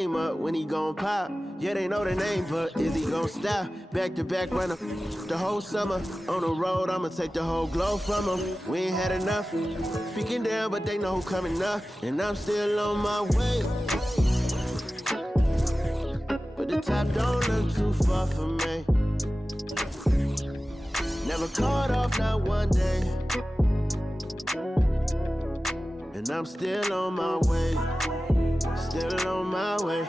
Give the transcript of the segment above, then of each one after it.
up when he gon' pop. Yeah, they know the name, but is he gon' stop? Back to back runner the whole summer. On the road, I'ma take the whole globe from him. We ain't had enough. Speaking down, but they know who coming up. And I'm still on my way. But the top don't look too far for me. Never caught off, not one day. And I'm still on my way. Still on my way,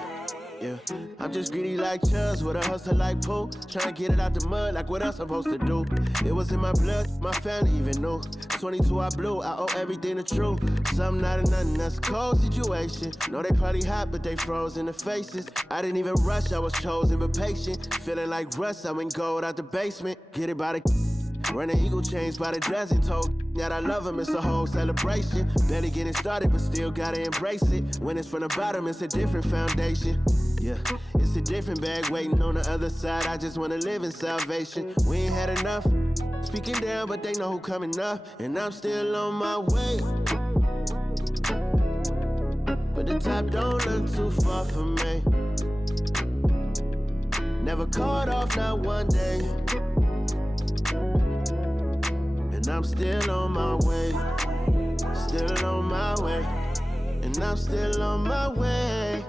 yeah. I'm just greedy like Chubbs with a hustle like Pooh. Trying to get it out the mud like what else I'm supposed to do. It was in my blood, my family even knew. 22 I blew, I owe everything to true. Something out of nothing, that's a cold situation. Know they probably hot, but they froze in the faces. I didn't even rush, I was chosen but patient. Feeling like rust, I went gold out the basement. Get it by the running eagle chains by the dozen. Told that I love him, it's a whole celebration. Barely getting started, but still gotta embrace it. When it's from the bottom, it's a different foundation. Yeah, it's a different bag waiting on the other side. I just wanna live in salvation. We ain't had enough. Speaking down, but they know who coming up. And I'm still on my way. But the top don't look too far for me. Never caught off, not one day. And I'm still on my way. Still on my way. And I'm still on my way.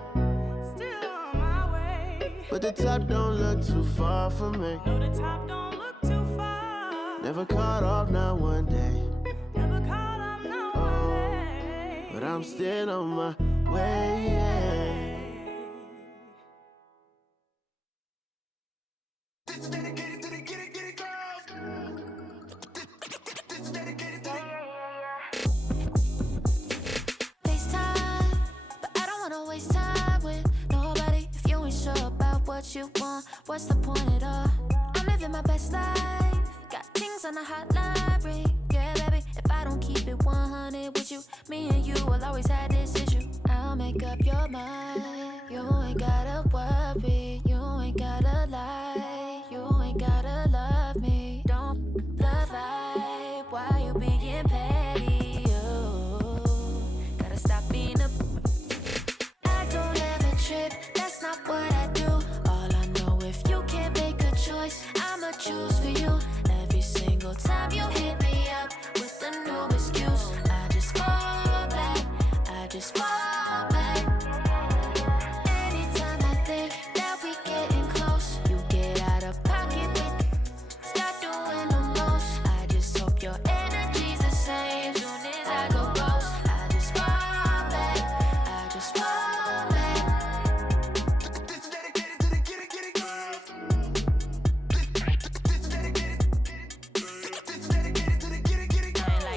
Still on my way. But the top don't look too far for me. No, the top don't look too far. Never caught off, not one day. Never caught off, not one day. But I'm still on my way, yeah. What you want, what's the point at all? I'm living my best life, got things on the hot library. Yeah, baby, if I don't keep it 100 with you, me and you will always have this issue. I'll make up your mind, you ain't gotta worry, you ain't gotta lie, you ain't gotta love me. Don't the vibe, why you being petty? You gotta stop being a I don't ever trip, that's not what I do. If you can't make a choice, I'ma choose for you. Every single time you hit me up with a new excuse, I just fall back, I just fall back. Anytime I think that we getting close, you get out of pocket with start doing the most. I just hope your energy's the same. Soon as I go close, I just fall back, I just fall back.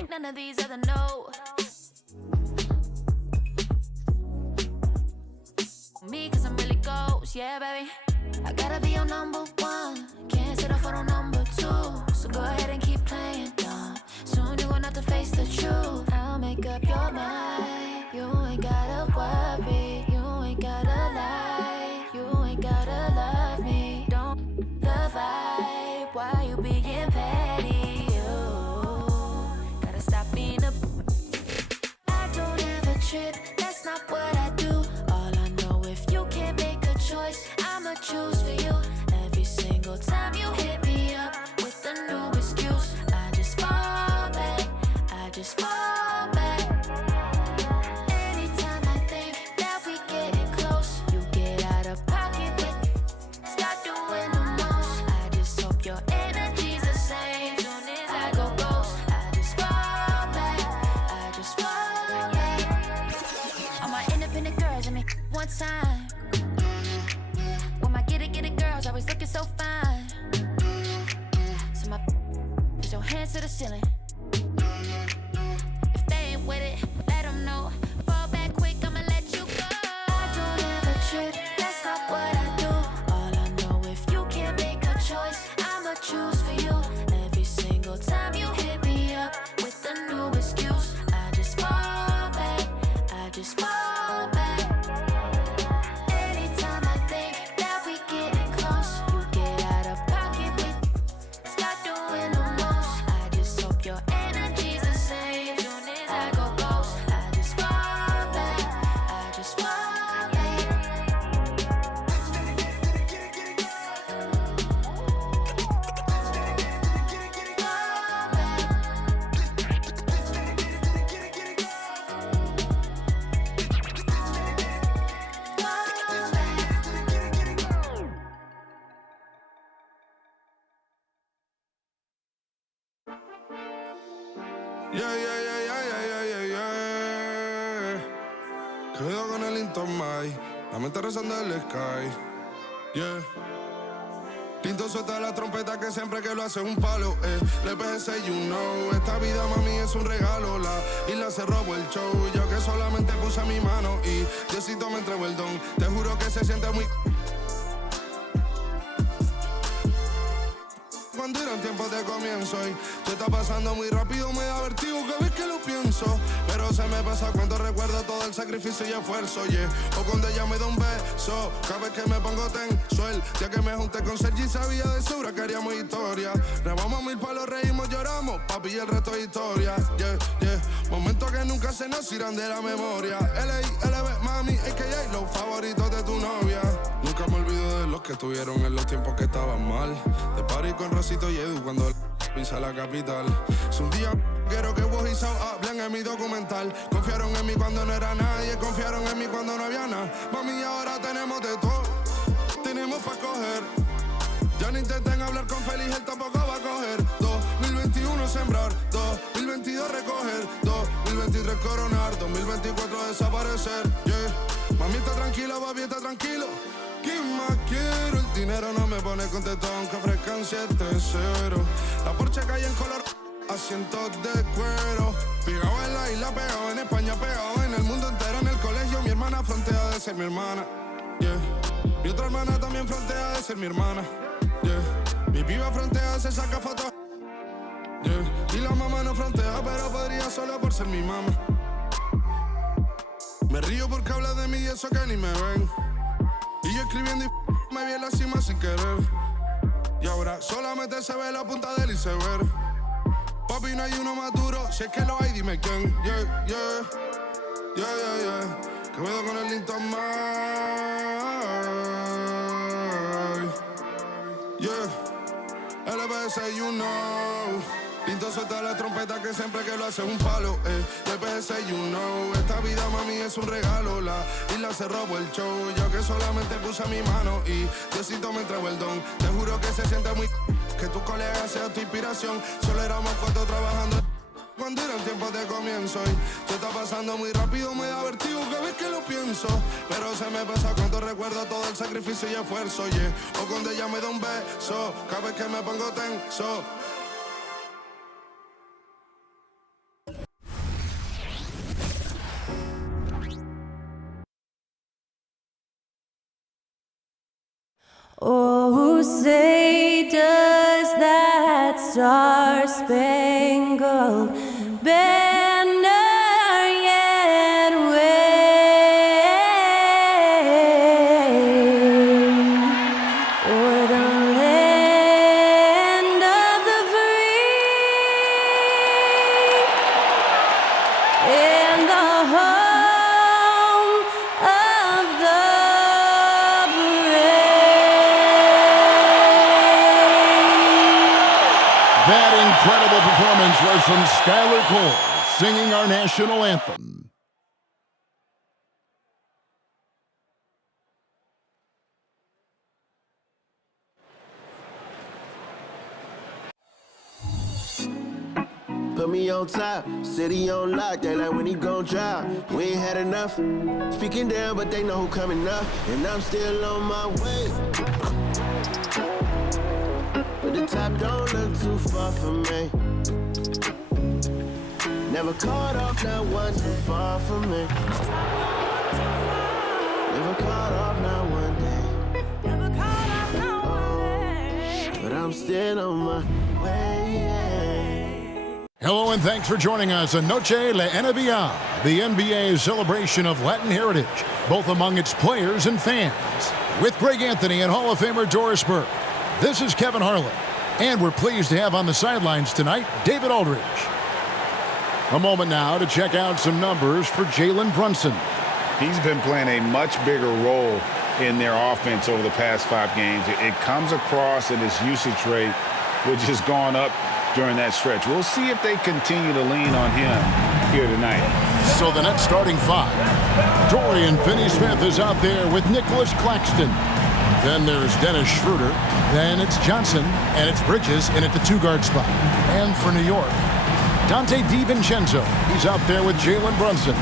None of these other no. Me, cause I'm really ghost, yeah, baby. I gotta be your number one. Can't settle for no number two. So go ahead and keep playing dumb. Soon you gonna have to face the truth. I'll make up your mind. You ain't gotta worry. You ain't gotta lie. You ain't gotta love me. Don't the vibe. Why you being petty? That's not what I do. All I know, if you can't make a choice, I'ma choose for you. Every single time you hit me up with a new excuse, I just fall back, I just fall back. Anytime I think that we getting close, you get out of pocket with start doing the most. I just hope your energy's the same. Soon as I go ghost, I just fall back, I just fall back. All my independent girls, I mean, one time. When my get it girls always looking so fine. So my put your hands to the ceiling. If they ain't with it, let them know. Fall back quick, I'ma let you go. I don't ever trip, that's not what I do. All I know, if you can't make a choice, I'ma choose for you. Every single time you hit me up with a new excuse, I just fall back, I just fall back. Anytime I think that we getting close, you get out of pocket with start doing the most. I just hope your energy's the same. Soon as I go ghost, I just fall back, I just fall back. Cuidado con el Intomai, la mente rezando el sky. Yeah. Tinto suelta la trompeta que siempre que lo hace un palo. Le PSA, you know. Esta vida, mami, es un regalo. La isla se robó el show. Yo que solamente puse mi mano y Diosito me entregó el don. Te juro que se siente muy... Cuando eran tiempos de comienzo y se está pasando muy rápido, me da vertigo cada vez que lo pienso. Pero se me pasa cuando recuerdo todo el sacrificio y esfuerzo, yeah. O cuando ella me da un beso, cada vez que me pongo tenso. El día que me junté con Sergi sabía de sobra que haríamos historia. Rebamos 1000 palos, reímos, lloramos, papi, y el resto es historia, yeah, yeah. Momentos que nunca se nos irán de la memoria. LB, mami, AKA, los favoritos de tu novia. Nunca me olvido de los que estuvieron en los tiempos que estaban mal. De party con Rosito y Edu cuando pisa la capital. Es un día quiero que vos y Sao hablen en mi documental. Confiaron en mí cuando no era nadie, confiaron en mí cuando no había nada. Mami, ahora tenemos de todo, tenemos pa' coger. Ya no intenten hablar con Feliz, él tampoco va a coger. 2021 sembrar, 2022 recoger, 2023 coronar, 2024 desaparecer, yeah. Mami está tranquila, papi está tranquilo. ¿Qué más quiero? El dinero no me pone contento aunque ofrezcan 7-0. La Porsche cae en color, asientos de cuero. Pegado en la isla, pegado en España, pegado en el mundo entero. En el colegio mi hermana frontea de ser mi hermana, yeah. Mi otra hermana también frontea de ser mi hermana, yeah. Mi piba frontea, se saca fotos, yeah. Y la mamá no frontea, pero podría solo por ser mi mamá. Me río porque habla de mí y eso que ni me ven. Y yo escribiendo y me vi en la cima sin querer. Y ahora solamente se ve la punta del iceberg. Papi, no hay uno más duro, si es que lo hay, dime quién. Yeah, yeah, yeah, yeah, yeah. Que puedo con el Intomai. Yeah, LBS, you know. Tinto suelta la trompeta que siempre que lo hace un palo, LBS, you know. Esta vida, mami, es un regalo. La isla se robó el show. Yo que solamente puse mi mano y Diosito me entregó el don. Te juro que se siente muy... que tu colega sea tu inspiración. Solo éramos 4 trabajando cuando eran tiempos de comienzo y se está pasando muy rápido, me da vertigo cada vez que lo pienso. Pero se me pasa cuando recuerdo todo el sacrificio y esfuerzo, yeah. O cuando ella me da un beso, cada vez que me pongo tenso. Oh, say does that star-spangled banner yet wave o'er the land of the free and the home of the That incredible performance was from Skylar Cole, singing our national anthem. Put me on top, city on lock, they like when he gon' drop. We ain't had enough, speaking down, but they know who coming up. And I'm still on my way. But the top don't look too far from me. Never caught off, not one too far from me. Never caught off, not one day. But I'm still on my way. Hello and thanks for joining us on Noche La NBA, the NBA celebration of Latin heritage, both among its players and fans. With Greg Anthony and Hall of Famer Doris Burke, this is Kevin Harlan, and we're pleased to have on the sidelines tonight David Aldridge. A moment now to check out some numbers for Jalen Brunson. He's been playing a much bigger role in their offense over the past 5 games. It comes across in his usage rate, which has gone up during that stretch. We'll see if they continue to lean on him here tonight. So the Nets starting 5. Dorian Finney-Smith is out there with Nicholas Claxton. Then there's Dennis Schroeder. Then it's Johnson, and it's Bridges in at the 2-guard spot. And for New York, Donte DiVincenzo. He's out there with Jalen Brunson.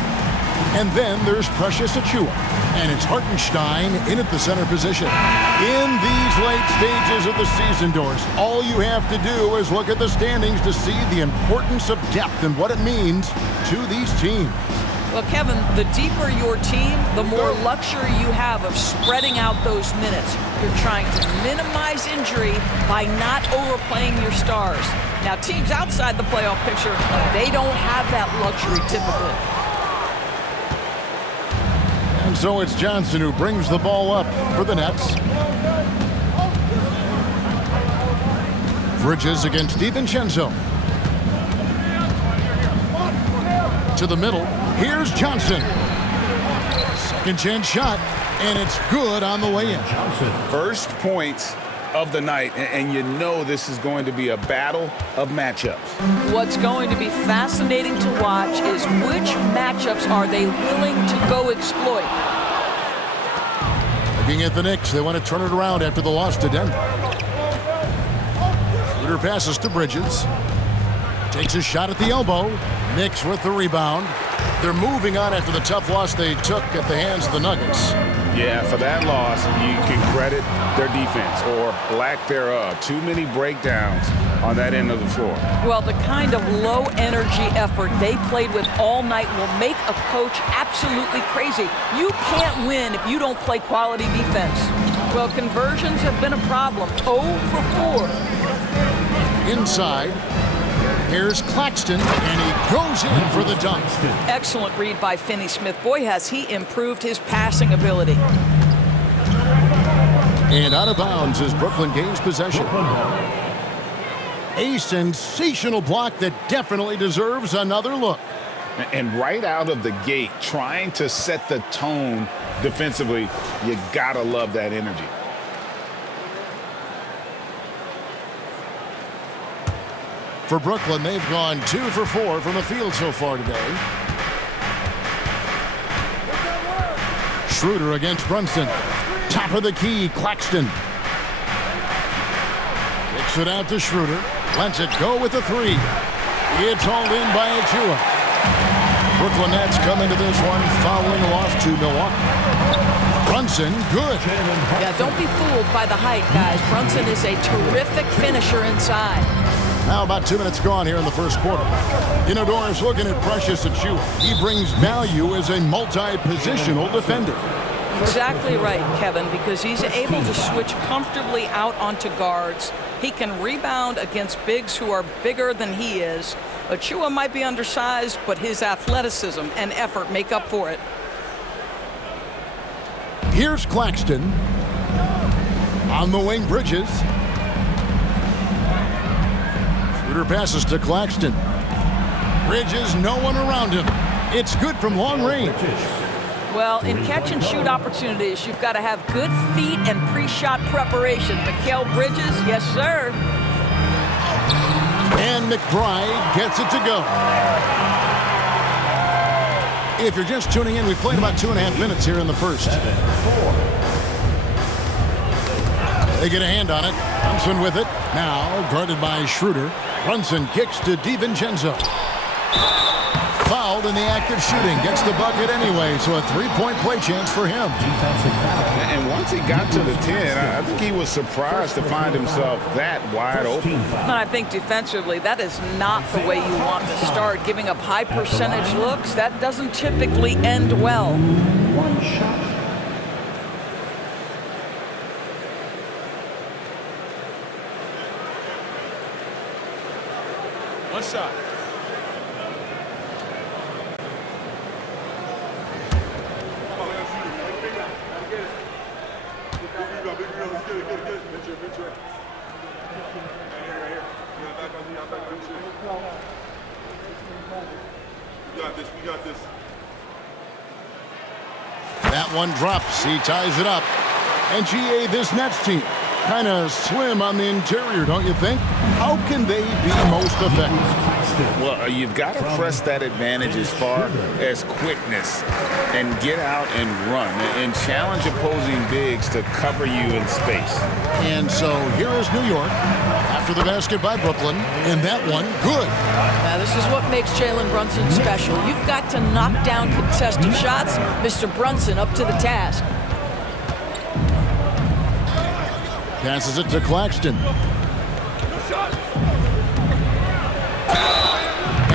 And then there's Precious Achiuwa. And it's Hartenstein in at the center position. In these late stages of the season, Doris, all you have to do is look at the standings to see the importance of depth and what it means to these teams. Well, Kevin, the deeper your team, the more luxury you have of spreading out those minutes. You're trying to minimize injury by not overplaying your stars. Now, teams outside the playoff picture, they don't have that luxury typically. And so it's Johnson who brings the ball up for the Nets. Bridges against DiVincenzo. To the middle. Here's Johnson. Second chance shot, and it's good on the way in. First points of the night, and you know this is going to be a battle of matchups. What's going to be fascinating to watch is which matchups are they willing to go exploit. Looking at the Knicks, they want to turn it around after the loss to Denver. Shooter passes to Bridges. Takes a shot at the elbow. Knicks with the rebound. They're moving on after the tough loss they took at the hands of the Nuggets. Yeah, for that loss, you can credit their defense or lack thereof. Too many breakdowns on that end of the floor. Well, the kind of low-energy effort they played with all night will make a coach absolutely crazy. You can't win if you don't play quality defense. Well, conversions have been a problem. 0 for 4. Inside. Here's Claxton, and he goes in for the dunk. Excellent read by Finney-Smith. Boy, has he improved his passing ability. And out of bounds as Brooklyn gains possession. A sensational block that definitely deserves another look. And right out of the gate, trying to set the tone defensively, you gotta love that energy. For Brooklyn, they've gone 2 for 4 from the field so far today. Schroeder against Brunson. Top of the key, Claxton. Kicks it out to Schroeder. Lets it go with the 3. It's hauled in by Achiuwa. Brooklyn Nets come into this one following a loss to Milwaukee. Brunson, good. Yeah, don't be fooled by the height, guys. Brunson is a terrific finisher inside. Now about 2 minutes gone here in the first quarter. You know, Doris, looking at Precious Achiuwa, he brings value as a multi-positional defender. Exactly right, Kevin, because he's able to switch comfortably out onto guards. He can rebound against bigs who are bigger than he is. Achiuwa might be undersized, but his athleticism and effort make up for it. Here's Claxton. On the wing, Bridges. Shooter passes to Claxton. Bridges, no one around him. It's good from long range. Well, in catch-and-shoot opportunities, you've got to have good feet and pre-shot preparation. Mikal Bridges, yes, sir. And McBride gets it to go. If you're just tuning in, we played about 2.5 minutes here in the first. They get a hand on it. Thompson with it. Now guarded by Schroeder. Brunson kicks to DiVincenzo. Fouled in the act of shooting. Gets the bucket anyway, so a 3-point play chance for him. And once he got to the 10, I think he was surprised to find himself that wide open. And I think defensively, that is not the way you want to start. Giving up high percentage looks, that doesn't typically end well. One shot. One shot. We got this. That one drops. He ties it up. And GA, this Nets team, kind of slim on the interior, don't you think? How can they be most effective? Well, you've got to press that advantage as far as quickness and get out and run and challenge opposing bigs to cover you in space. And so here is New York after the basket by Brooklyn, and that one good. Now this is what makes Jalen Brunson special. You've got to knock down contested shots. Mr. Brunson up to the task. Passes it to Claxton.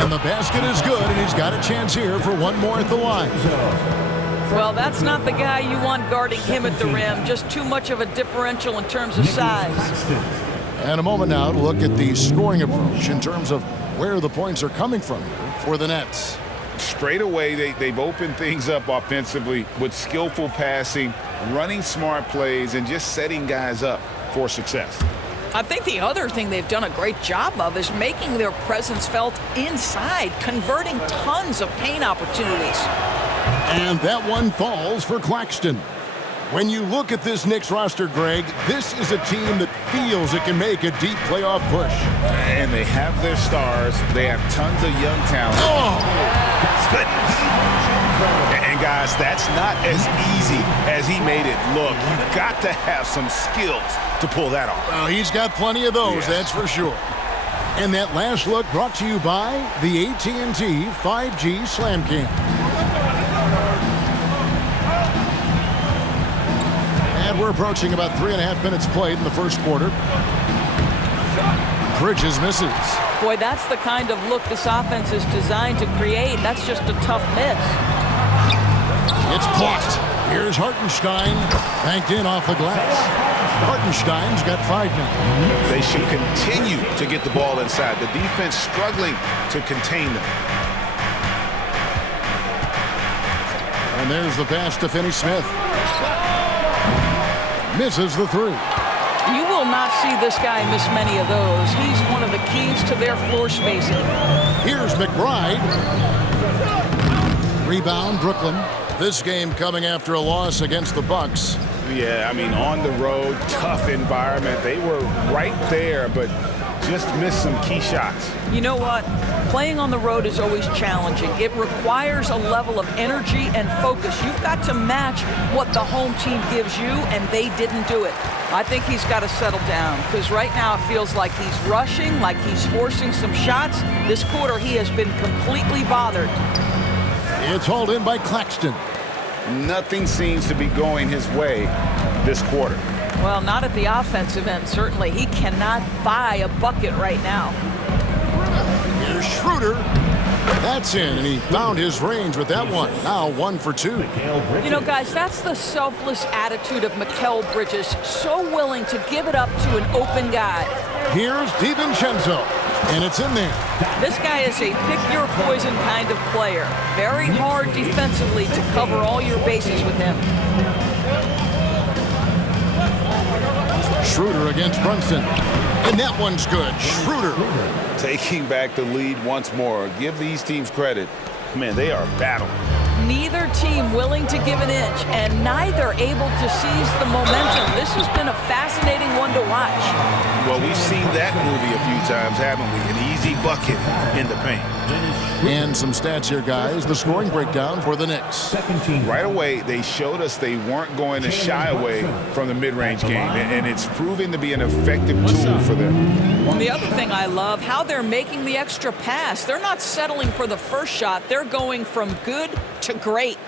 And the basket is good, and he's got a chance here for one more at the line. Well, that's not the guy you want guarding him at the rim. Just too much of a differential in terms of size. And a moment now to look at the scoring approach in terms of where the points are coming from here for the Nets. Straight away, they've opened things up offensively with skillful passing, running smart plays, and just setting guys up for success. I think the other thing they've done a great job of is making their presence felt inside, converting tons of paint opportunities. And that one falls for Claxton. When you look at this Knicks roster, Greg, this is a team that feels it can make a deep playoff push. And they have their stars. They have tons of young talent. Oh! Goodness. And guys, that's not as easy as he made it look. You've got to have some skills to pull that off. Well, he's got plenty of those, that's for sure. And that last look brought to you by the AT&T 5G Slam Cam. And we're approaching about 3.5 minutes played in the first quarter. Bridges misses. Boy, that's the kind of look this offense is designed to create. That's just a tough miss. It's blocked. Here's Hartenstein, banked in off the glass. Hartenstein's got 5 now. They should continue to get the ball inside. The defense struggling to contain them. And there's the pass to Finney-Smith. Misses the three. You will not see this guy miss many of those. He's one of the keys to their floor spacing. Here's McBride. Rebound, Brooklyn. This game coming after a loss against the Bucks. Yeah, I mean, on the road, tough environment. They were right there, but just missed some key shots. You know what? Playing on the road is always challenging. It requires a level of energy and focus. You've got to match what the home team gives you, and they didn't do it. I think he's got to settle down, because right now it feels like he's rushing, like he's forcing some shots. This quarter, he has been completely bothered. It's hauled in by Claxton. Nothing seems to be going his way this quarter. Well, not at the offensive end, certainly. He cannot buy a bucket right now. Here's Schroeder. That's in, and he found his range with that one. Now 1 for 2. You know, guys, that's the selfless attitude of Mikal Bridges. So willing to give it up to an open guy. Here's DiVincenzo, and it's in there. This guy is a pick-your-poison kind of player. Very hard defensively to cover all your bases with him. Schroeder against Brunson. And that one's good. Schroeder. Taking back the lead once more. Give these teams credit. Man, they are battling. Neither team willing to give an inch, and neither able to seize the momentum. This has been a fascinating one to watch. Well, we've seen that movie a few times, haven't we? An easy bucket in the paint. And some stats here, guys. The scoring breakdown for the Knicks. Right away, they showed us they weren't going to shy away from the mid-range game, and it's proving to be an effective tool for them. And the other thing I love, how they're making the extra pass. They're not settling for the first shot. They're going from good to great.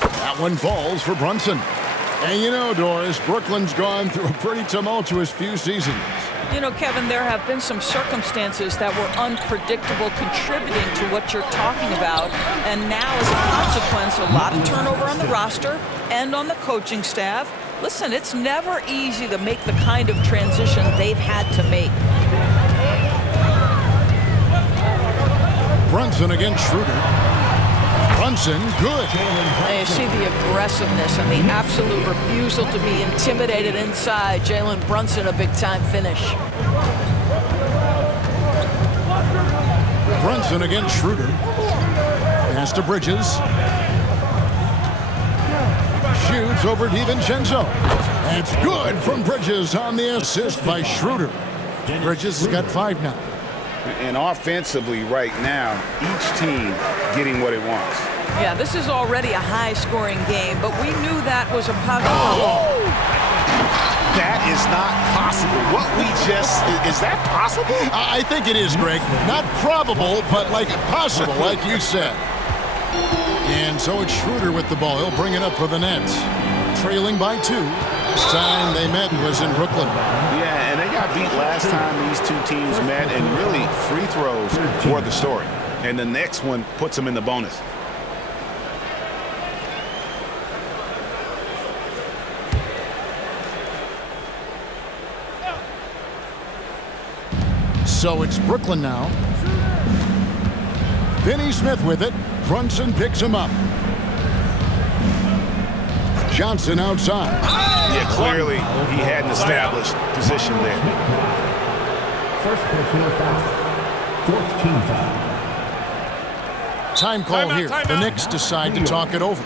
That one falls for Brunson. And you know, Doris, Brooklyn's gone through a pretty tumultuous few seasons. You know, Kevin, there have been some circumstances that were unpredictable contributing to what you're talking about. And now, as a consequence, a lot of turnover on the roster and on the coaching staff. Listen, it's never easy to make the kind of transition they've had to make. Brunson against Schroeder. Brunson, good. And you see the aggressiveness and the absolute refusal to be intimidated inside. Jalen Brunson, a big-time finish. Brunson against Schroeder. Pass to Bridges. Shoots over DiVincenzo. That's good from Bridges on the assist by Schroeder. Bridges has got 5 now. And offensively right now, each team getting what it wants. Yeah, this is already a high-scoring game, but we knew that was a possibility. That is not possible. What we just, is that possible? I think it is, Greg. Not probable, but like possible, like you said. And so it's Schroeder with the ball. He'll bring it up for the Nets. Trailing by 2. Last time they met was in Brooklyn. Yeah, and they got beat last time these two teams met, and really free throws were the story. And the next one puts them in the bonus. So it's Brooklyn now. Finney Smith with it. Brunson picks him up. Johnson outside. Yeah, clearly he had an established position there. First personal foul. 4th team foul. Time call here. The Knicks decide to talk it over.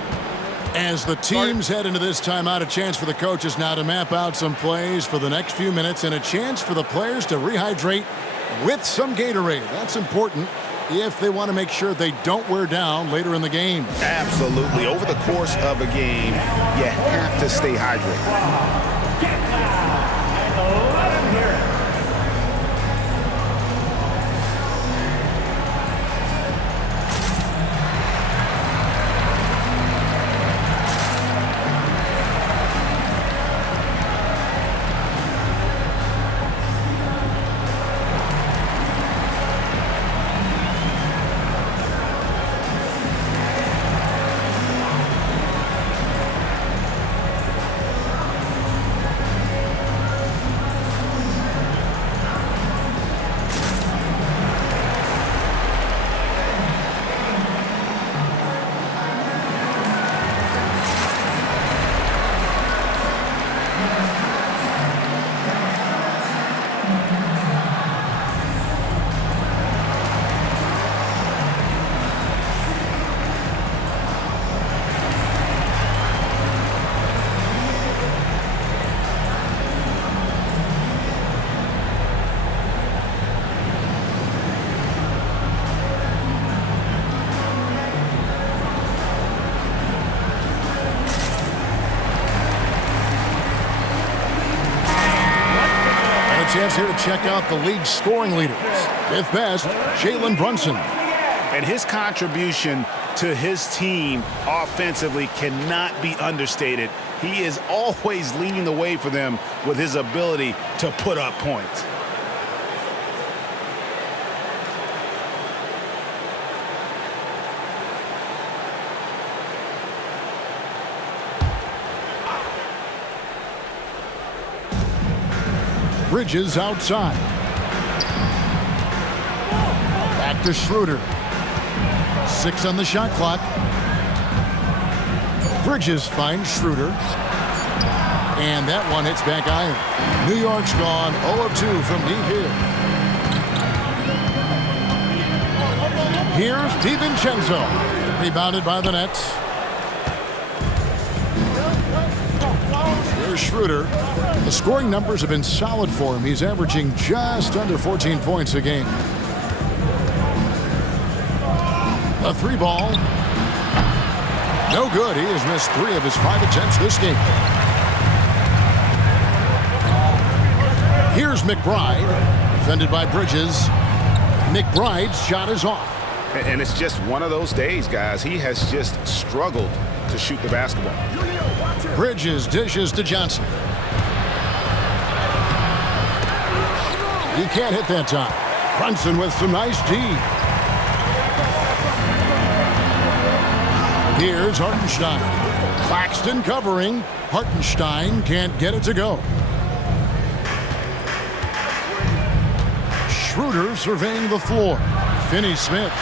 As the teams head into this timeout, a chance for the coaches now to map out some plays for the next few minutes and a chance for the players to rehydrate with some Gatorade. That's important if they want to make sure they don't wear down later in the game. Absolutely. Over the course of a game, you have to stay hydrated. Chance here to check out the league's scoring leaders. 5th best, Jalen Brunson. And his contribution to his team offensively cannot be understated. He is always leading the way for them with his ability to put up points. Bridges outside. Back to Schroeder. 6 on the shot clock. Bridges finds Schroeder. And that one hits back iron. New York's gone 0 of 2 from deep here. Here's DiVincenzo. Rebounded by the Nets. Here's Schroeder. The scoring numbers have been solid for him. He's averaging just under 14 points a game. A 3 ball. No good. He has missed 3 of his 5 attempts this game. Here's McBride. Defended by Bridges. McBride's shot is off. And it's just one of those days, guys. He has just struggled to shoot the basketball. Bridges dishes to Johnson. He can't hit that time. Brunson with some nice D. Here's Hartenstein. Claxton covering. Hartenstein can't get it to go. Schroeder surveying the floor. Finney Smith.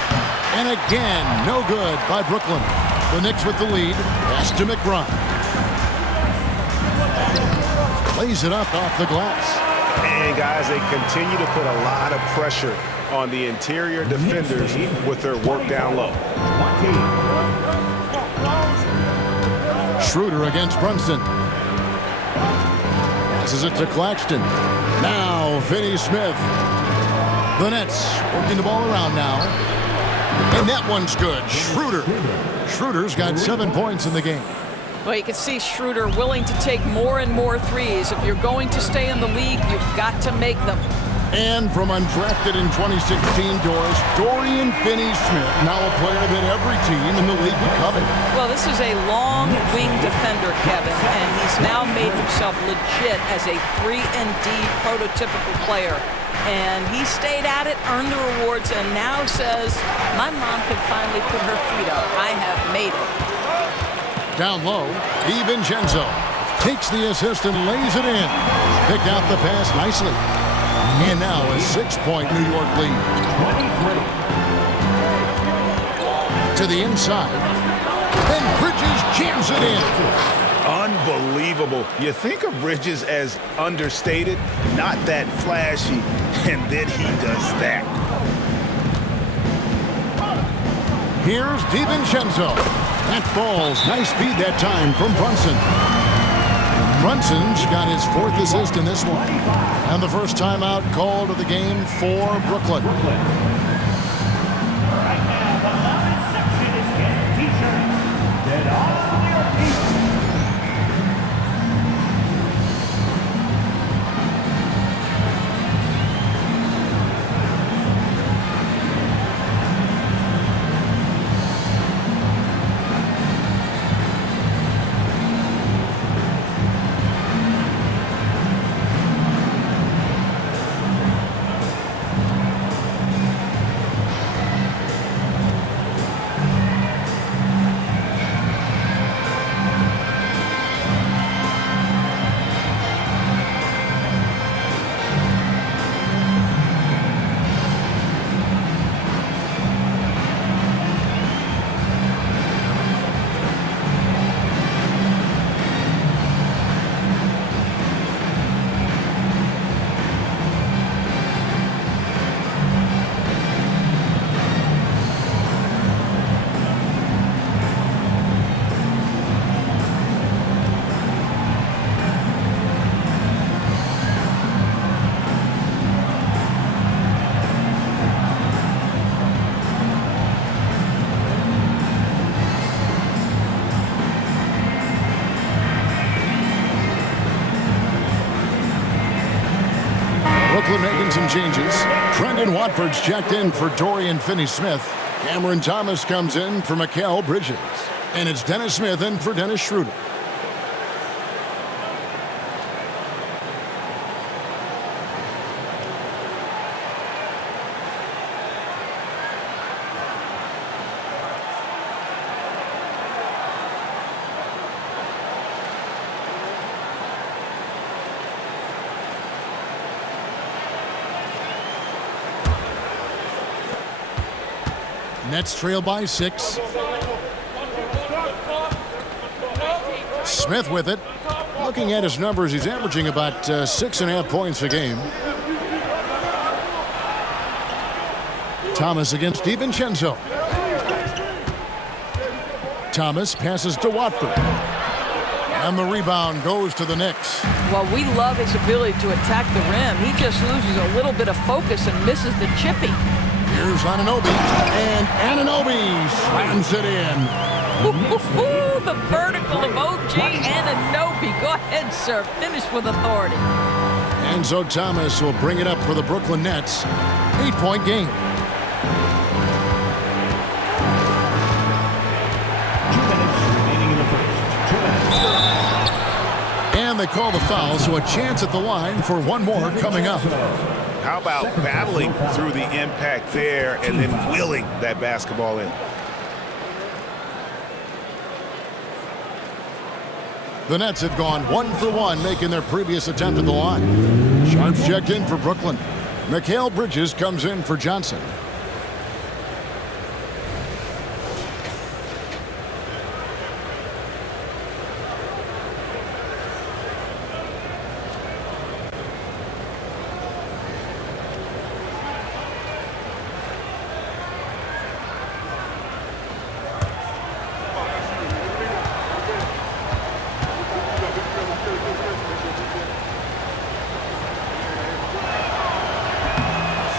And again, no good by Brooklyn. The Knicks with the lead. Pass to McBride. Plays it up off the glass. And guys, they continue to put a lot of pressure on the interior defenders with their work down low. Schroeder against Brunson. Passes it to Claxton. Now Finney Smith. The Nets working the ball around now. And that one's good. Schroeder. Schroeder's got 7 points in the game. Well, you can see Schroeder willing to take more and more threes. If you're going to stay in the league, you've got to make them. And from undrafted in 2016 doors, Dorian Finney-Smith, now a player that every team in the league would covet. Well, this is a long wing defender, Kevin, and he's now made himself legit as a 3-and-D prototypical player. And he stayed at it, earned the rewards, and now says, my mom can finally put her feet up. I have made it. Down low, DiVincenzo takes the assist and lays it in. Picked out the pass nicely. And now a 6-point New York lead. To the inside. And Bridges jams it in. Unbelievable. You think of Bridges as understated, not that flashy, and then he does that. Here's DiVincenzo. That falls. Nice speed that time from Brunson. Brunson's got his 4th assist in this one. And the first timeout called of the game for Brooklyn. Right now, the hottest section is getting t-shirts. Get on your feet. Brooklyn making some changes. Trendon Watford's checked in for Dorian Finney-Smith. Cameron Thomas comes in for Mikal Bridges. And it's Dennis Smith in for Dennis Schroeder. Nets trail by 6. Smith with it. Looking at his numbers, he's averaging about 6.5 points a game. Thomas against DiVincenzo. Thomas passes to Watford. And the rebound goes to the Knicks. Well, we love his ability to attack the rim. He just loses a little bit of focus and misses the chippy. Here's Anunoby, and Anunoby slams it in. The vertical of OG Anunoby. Go ahead, sir. Finish with authority. Enzo Thomas will bring it up for the Brooklyn Nets. 8-point game. 2 minutes remaining in the first. 2 minutes. And they call the foul, so a chance at the line for one more coming up. How about battling through the impact there and then wheeling that basketball in? The Nets have gone 1 for 1, making their previous attempt at the line. Sharps checked in for Brooklyn. Mikal Bridges comes in for Johnson.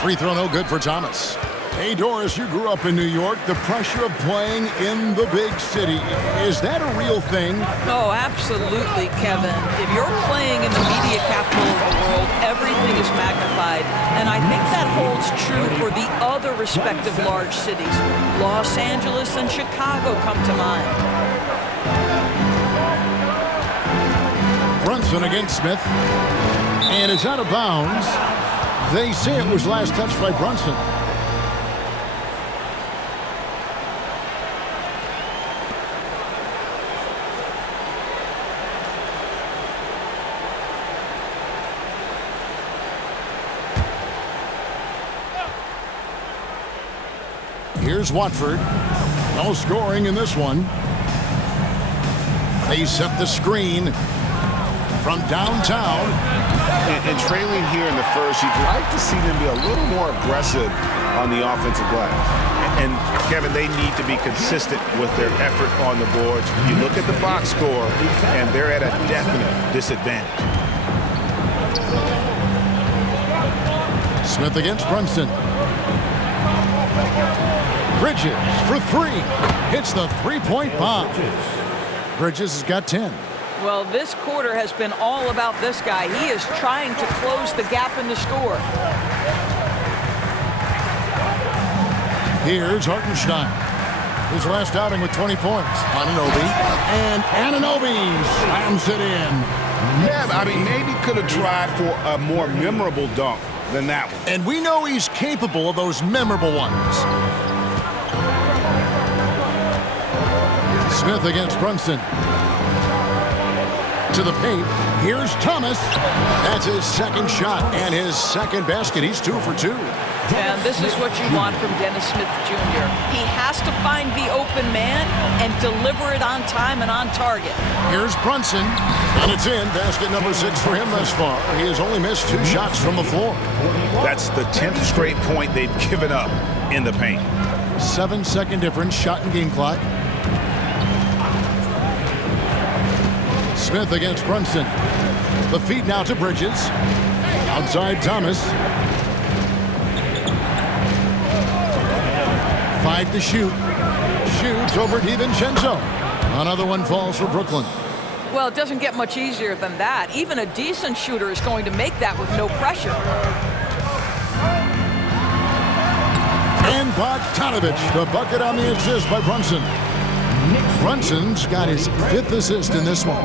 Free throw no good for Thomas. Hey, Doris, you grew up in New York. The pressure of playing in the big city, is that a real thing? Oh, absolutely, Kevin. If you're playing in the media capital of the world, everything is magnified. And I think that holds true for the other respective large cities. Los Angeles and Chicago come to mind. Brunson against Smith. And it's out of bounds. They say it was last touched by Brunson. Here's Watford. No scoring in this one. They set the screen from downtown. And trailing here in the first, you'd like to see them be a little more aggressive on the offensive glass. And Kevin, they need to be consistent with their effort on the boards. You look at the box score, and they're at a definite disadvantage. Smith against Brunson. Bridges for three. Hits the three-point bomb. Bridges has got 10. Well, this quarter has been all about this guy. He is trying to close the gap in the score. Here's Hartenstein. His last outing with 20 points. Anunoby. And Anunoby slams it in. Yeah, I mean, maybe could have tried for a more memorable dunk than that one. And we know he's capable of those memorable ones. Smith against Brunson. To the paint. Here's Thomas. That's his second shot and his second basket. He's 2 for 2. And this is what you want from Dennis Smith Jr. He has to find the open man and deliver it on time and on target. Here's Brunson, and it's in. Basket number 6 for him thus far. He has only missed 2 shots from the floor. That's the 10th straight point they've given up in the paint. 7-second difference, shot and game clock. Smith against Brunson. The feed now to Bridges. Outside Thomas. 5 to shoot. Shoots over DiVincenzo. Another one falls for Brooklyn. Well, it doesn't get much easier than that. Even a decent shooter is going to make that with no pressure. And Bogdanovich, the bucket on the assist by Brunson. Brunson's got his 5th assist in this one.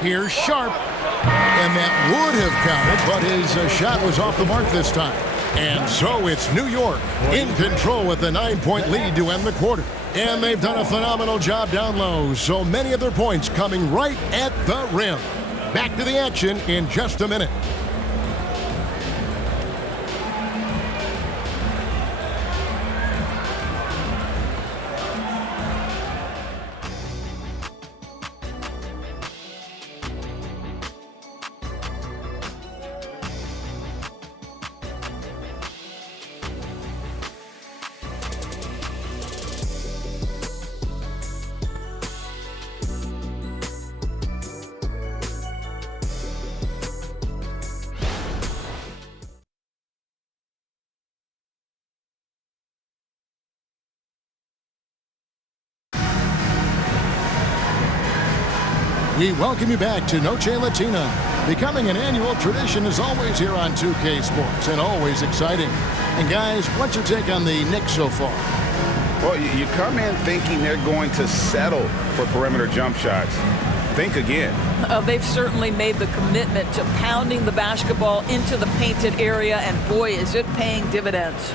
Here's Sharp. And that would have counted, but his shot was off the mark this time. And so it's New York in control with a 9-point lead to end the quarter. And they've done a phenomenal job down low, so many of their points coming right at the rim. Back to the action in just a minute. We welcome you back to Noche Latina. Becoming an annual tradition is always here on 2K Sports and always exciting. And guys, what's your take on the Knicks so far? Well, you come in thinking they're going to settle for perimeter jump shots. Think again. They've certainly made the commitment to pounding the basketball into the painted area, and boy, is it paying dividends.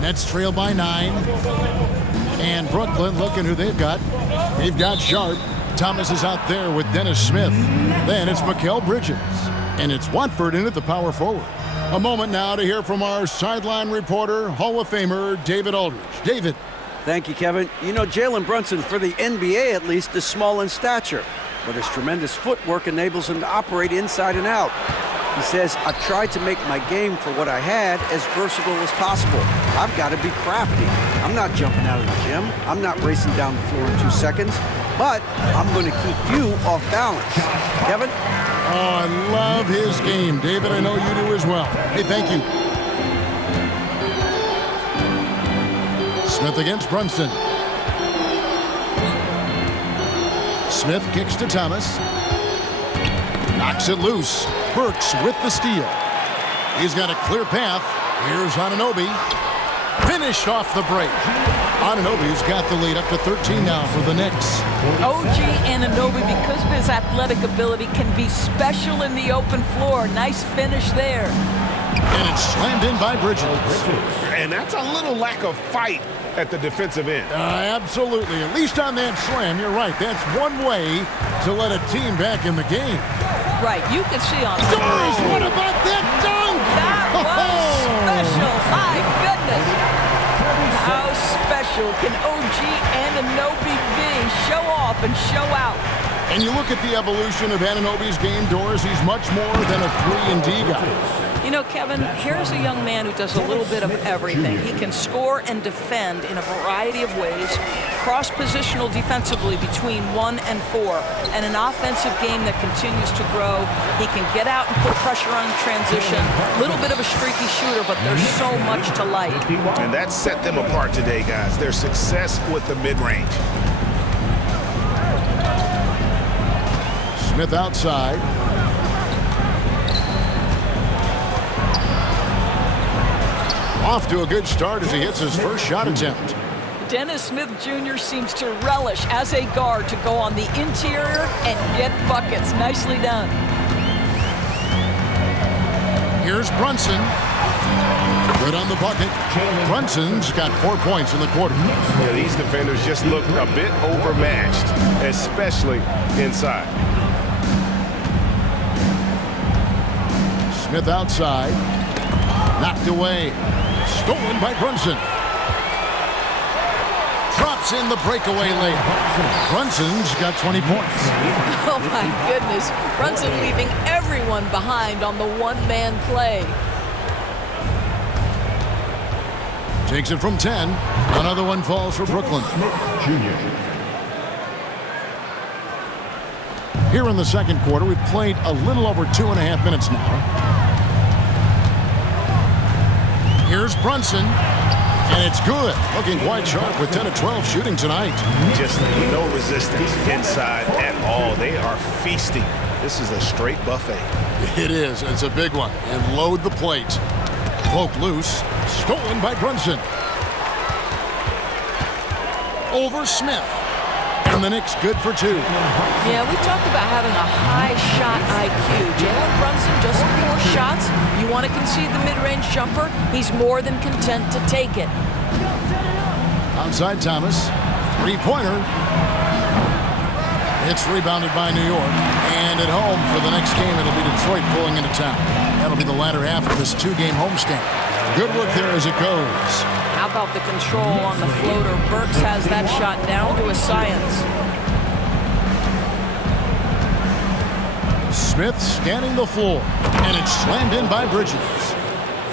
Nets trail by 9. And Brooklyn, looking who they've got. They've got Sharp. Thomas is out there with Dennis Smith. Then it's Mikal Bridges. And it's Watford in at the power forward. A moment now to hear from our sideline reporter, Hall of Famer David Aldridge. David. Thank you, Kevin. You know, Jalen Brunson, for the NBA at least, is small in stature, but his tremendous footwork enables him to operate inside and out. He says, I've tried to make my game for what I had as versatile as possible. I've got to be crafty. I'm not jumping out of the gym. I'm not racing down the floor in 2 seconds, but I'm going to keep you off balance. Kevin? Oh, I love his game. David, I know you do as well. Hey, thank you. Smith against Brunson. Smith kicks to Thomas. Knocks it loose. Burks with the steal. He's got a clear path. Here's Anunoby. Finished off the break. Anunoby's got the lead up to 13 now for the Knicks. OG Anunoby, because of his athletic ability, can be special in the open floor. Nice finish there. And it's slammed in by Bridges. And that's a little lack of fight at the defensive end. Absolutely. At least on that slam, you're right. That's one way to let a team back in the game. Right, you can see on Doris, what about that dunk? That was special. My goodness. How special can OG Anunoby be? Show off and show out. And you look at the evolution of Anunoby's game, Doris, he's much more than a 3-and-D guy. You know, Kevin, here's a young man who does a little bit of everything. He can score and defend in a variety of ways, cross-positional defensively between 1 and 4, and an offensive game that continues to grow. He can get out and put pressure on transition, a little bit of a streaky shooter, but there's so much to like. And that set them apart today, guys. Their success with the mid-range. Smith outside. Off to a good start as he hits his first shot attempt. Dennis Smith Jr. seems to relish as a guard to go on the interior and get buckets. Nicely done. Here's Brunson. Good on the bucket. Brunson's got 4 points in the quarter. Yeah, these defenders just look a bit overmatched, especially inside. Smith outside. Knocked away. Stolen by Brunson. Drops in the breakaway layup. Brunson's got 20 points. Oh, my goodness. Brunson leaving everyone behind on the one-man play. Takes it from 10. Another one falls for Brooklyn. Here in the second quarter, we've played a little over 2.5 minutes now. Here's Brunson, and it's good. Looking quite sharp with 10 of 12 shooting tonight. Just no resistance inside at all. They are feasting. This is a straight buffet. It is. It's a big one. And load the plate. Poke loose. Stolen by Brunson. Over Smith. And the Knicks good for 2. Yeah, we talked about having a high shot IQ. Jalen Brunson just 4 shots. You want to concede the mid-range jumper? He's more than content to take it. Outside Thomas. 3-pointer. It's rebounded by New York. And at home for the next game, it'll be Detroit pulling into town. That'll be the latter half of this 2-game homestand. Good work there as it goes. How about the control on the floater? Burks has that shot down to a science. Smith scanning the floor. And it's slammed in by Bridges.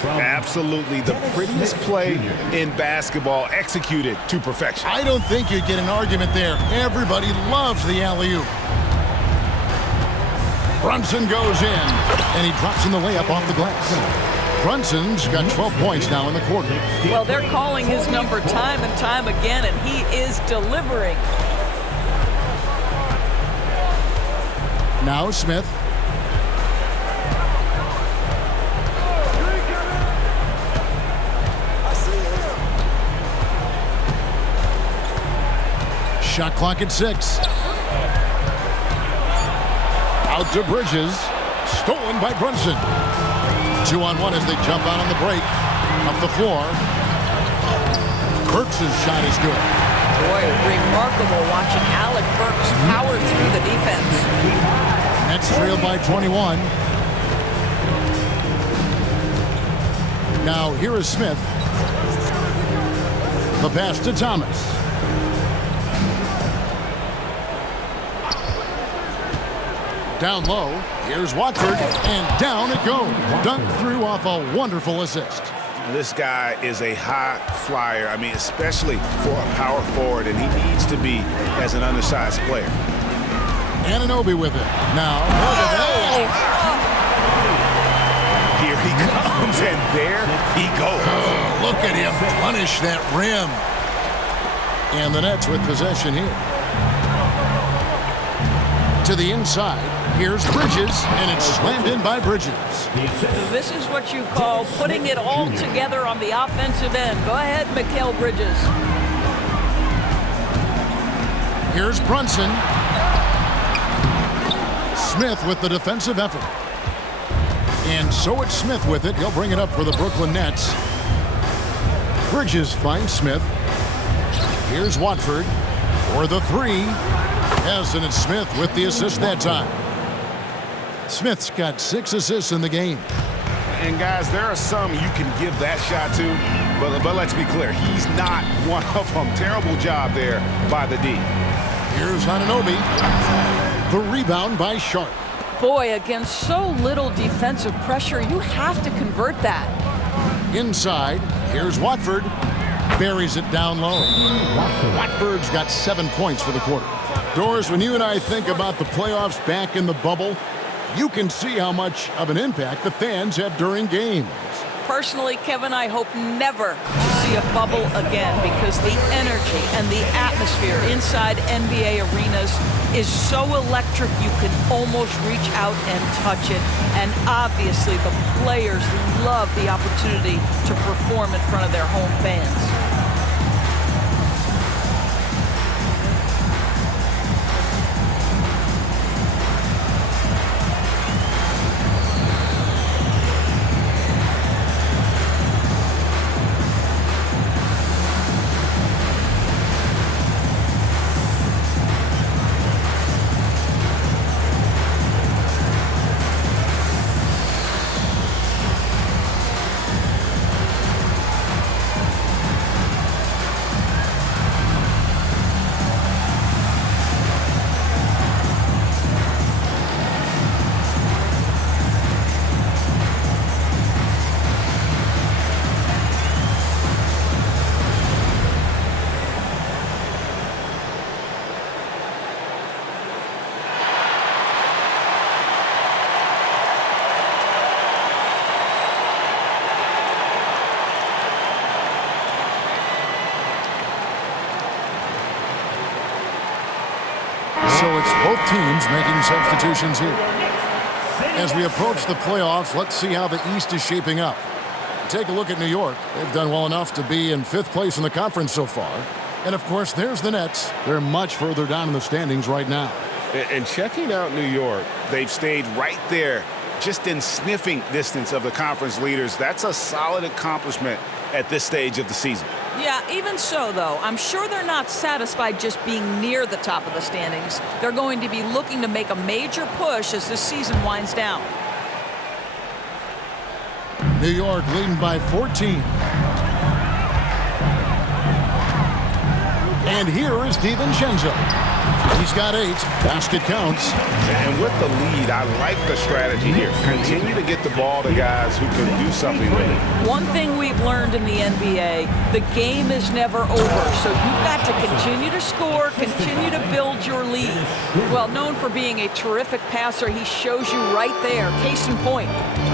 Absolutely the prettiest play in basketball, executed to perfection. I don't think you'd get an argument there. Everybody loves the alley-oop. Brunson goes in, and he drops in the layup off the glass. Brunson's got 12 points now in the quarter. Well, they're calling his number time and time again, and he is delivering. Now Smith. Shot clock at 6. Out to Bridges. Stolen by Brunson. 2-on-1 as they jump out on the break. Up the floor. Burks' shot is good. Boy, remarkable watching Alec Burks power through the defense. Nets trail by 21. Now here is Smith. The pass to Thomas. Down low, here's Watford, and down it goes. Dunked through off a wonderful assist. This guy is a high flyer, I mean, especially for a power forward, and he needs to be as an undersized player. Anunoby with it. Now, look at that. Here he comes, and there he goes. Oh, look at him punish that rim. And the Nets with possession here. To the inside. Here's Bridges, and it's slammed in by Bridges. This is what you call putting it all together on the offensive end. Go ahead, Mikal Bridges. Here's Brunson. Smith with the defensive effort. And so it's Smith with it. He'll bring it up for the Brooklyn Nets. Bridges finds Smith. Here's Watford for the three. Yes, and it's Smith with the assist that time. Smith's got 6 assists in the game. And guys, there are some you can give that shot to, but let's be clear, he's not one of them. Terrible job there by the D. Here's Anunoby. The rebound by Sharp. Boy, against so little defensive pressure, you have to convert that. Inside, here's Watford. Buries it down low. Watford's got 7 points for the quarter. Doris, when you and I think about the playoffs back in the bubble, you can see how much of an impact the fans have during games. Personally, Kevin, I hope never to see a bubble again because the energy and the atmosphere inside NBA arenas is so electric you can almost reach out and touch it. And obviously the players love the opportunity to perform in front of their home fans. So it's both teams making substitutions here. As we approach the playoffs, let's see how the East is shaping up. Take a look at New York. They've done well enough to be in 5th place in the conference so far. And, of course, there's the Nets. They're much further down in the standings right now. And checking out New York, they've stayed right there, just in sniffing distance of the conference leaders. That's a solid accomplishment at this stage of the season. Yeah, even so, though, I'm sure they're not satisfied just being near the top of the standings. They're going to be looking to make a major push as this season winds down. New York leading by 14. And here is DiVincenzo. He's got 8. Basket counts. And with the lead, I like the strategy here. Continue to get the ball to guys who can do something with it. One thing we've learned in the NBA, the game is never over. So you've got to continue to score, continue to build your lead. Well, known for being a terrific passer, he shows you right there. Case in point.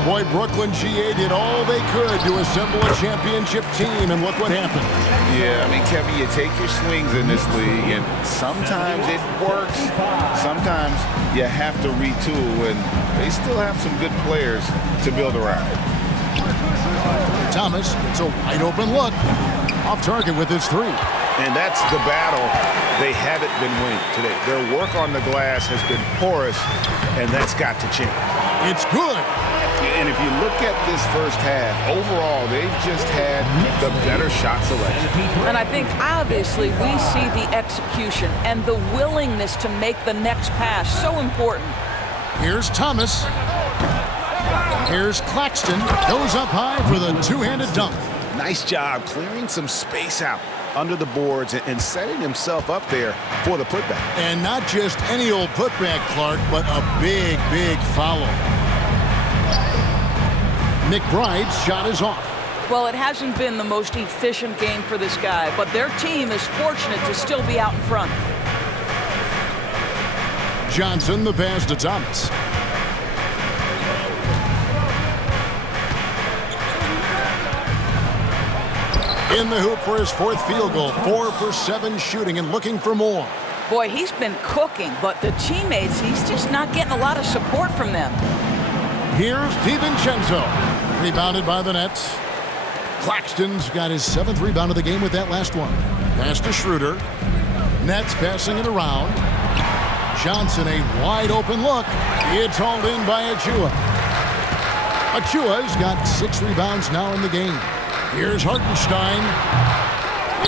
Boy, Brooklyn GA did all they could to assemble a championship team, and look what happened. Yeah, I mean, Kevin, you take your swings in this league, and sometimes it works. Sometimes you have to retool, and they still have some good players to build around. Thomas gets a wide open look. Off target with his 3. And that's the battle they haven't been winning today. Their work on the glass has been porous, and that's got to change. It's good. And if you look at this first half, overall, they've just had the better shot selection. And I think, obviously, we see the execution and the willingness to make the next pass so important. Here's Thomas. Here's Claxton. Goes up high for the two-handed dunk. Nice job clearing some space out under the boards and setting himself up there for the putback. And not just any old putback, Clark, but a big, big follow. McBride's shot is off. Well, it hasn't been the most efficient game for this guy, but their team is fortunate to still be out in front. Johnson, the pass to Thomas. In the hoop for his 4th field goal. 4 for 7 shooting and looking for more. Boy, he's been cooking, but the teammates, he's just not getting a lot of support from them. Here's DiVincenzo. Rebounded by the Nets. Claxton's got his 7th rebound of the game with that last one. Pass to Schroeder. Nets passing it around. Johnson, a wide open look. It's hauled in by Achua. Achua's got 6 rebounds now in the game. Here's Hartenstein.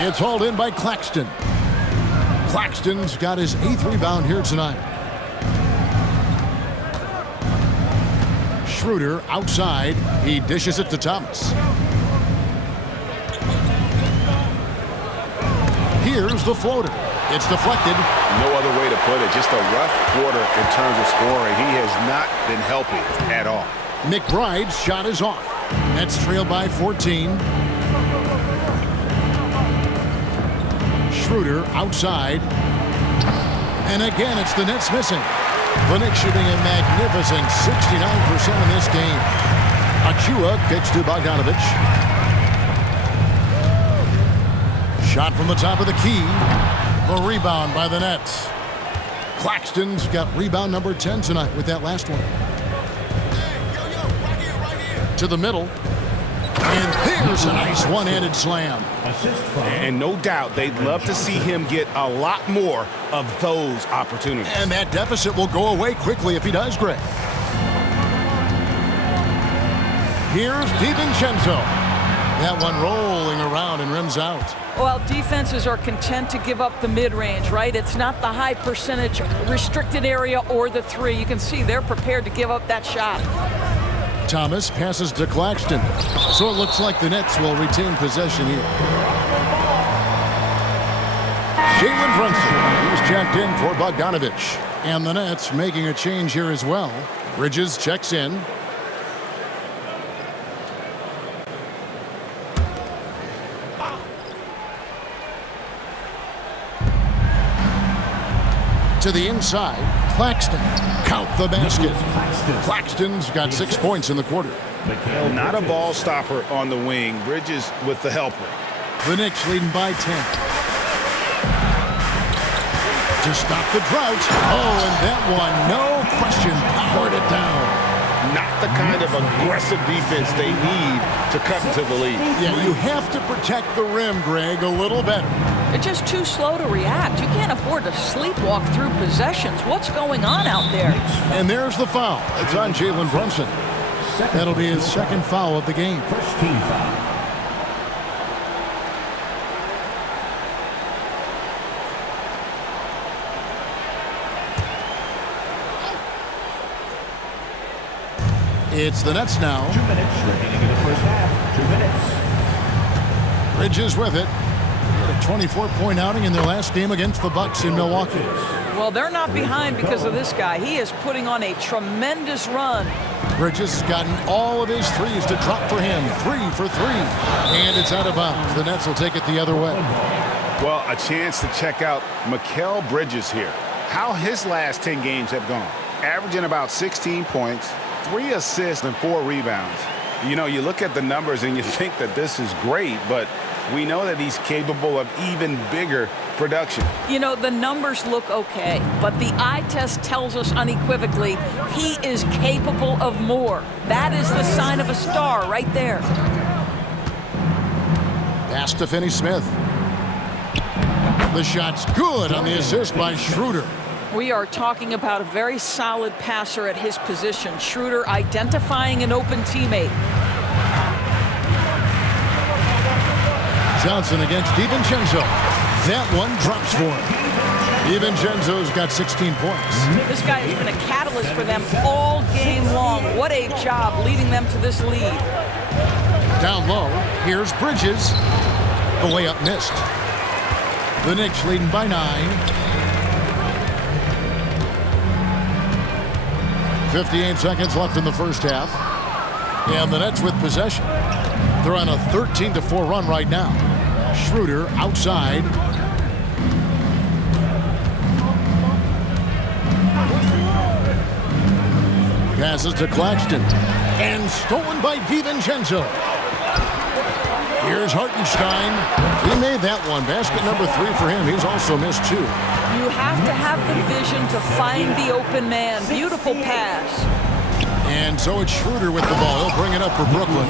It's hauled in by Claxton. Claxton's got his 8th rebound here tonight. Schroeder outside. He dishes it to Thomas. Here's the floater. It's deflected. No other way to put it. Just a rough quarter in terms of scoring. He has not been helping at all. McBride's shot is off. Nets trail by 14. Schroeder outside. And again, it's the Nets missing. The Knicks shooting a magnificent 69% in this game. Achua kicks to Bogdanovich. Shot from the top of the key. The rebound by the Nets. Claxton's got rebound number 10 tonight with that last one. To the middle. And there's a nice one-handed slam. And no doubt they'd love to see him get a lot more of those opportunities. And that deficit will go away quickly if he does, Greg. Here's DiVincenzo. That one rolling around and rims out. Well, defenses are content to give up the mid-range, right? It's not the high percentage restricted area or the 3. You can see they're prepared to give up that shot. Thomas passes to Claxton. So it looks like the Nets will retain possession here. Jalen Brunson. He's checked in for Bogdanovich. And the Nets making a change here as well. Bridges checks in. To the inside, Claxton. Count the basket. Claxton's got 6 points in the quarter. Not a ball stopper on the wing. Bridges with the helper. The Knicks leading by 10. To stop the drought. Oh, and that one, no question, powered it down. Not the kind of aggressive defense they need to cut into the lead. Yeah, you have to protect the rim, Greg, a little better. They're just too slow to react. You can't afford to sleepwalk through possessions. What's going on out there? And there's the foul. It's on Jalen Brunson. That'll be his 2nd foul of the game. First team foul. It's the Nets now. 2 minutes remaining in the first half. 2 minutes. Bridges with it. A 24-point outing in their last game against the Bucks in Milwaukee. Well, they're not behind because of this guy. He is putting on a tremendous run. Bridges has gotten all of his threes to drop for him. 3 for 3. And it's out of bounds. The Nets will take it the other way. Well, a chance to check out Mikal Bridges here. How his last 10 games have gone. Averaging about 16 points, 3 assists, and 4 rebounds. You know, you look at the numbers and you think that this is great, but we know that he's capable of even bigger production. You know, the numbers look okay, but the eye test tells us unequivocally he is capable of more. That is the sign of a star right there. Pass to Finney-Smith. The shot's good on the assist by Schroeder. We are talking about a very solid passer at his position. Schroeder identifying an open teammate. Johnson against DiVincenzo. That one drops for him. DiVincenzo's got 16 points. This guy has been a catalyst for them all game long. What a job leading them to this lead. Down low, here's Bridges. The layup missed. The Knicks leading by 9. 58 seconds left in the first half. And the Nets with possession. They're on a 13-4 run right now. Schroeder outside. Passes to Claxton. And stolen by DiVincenzo. Here's Hartenstein. He made that one. Basket number 3 for him. He's also missed 2. You have to have the vision to find the open man. Beautiful pass. And so it's Schroeder with the ball. He'll bring it up for Brooklyn.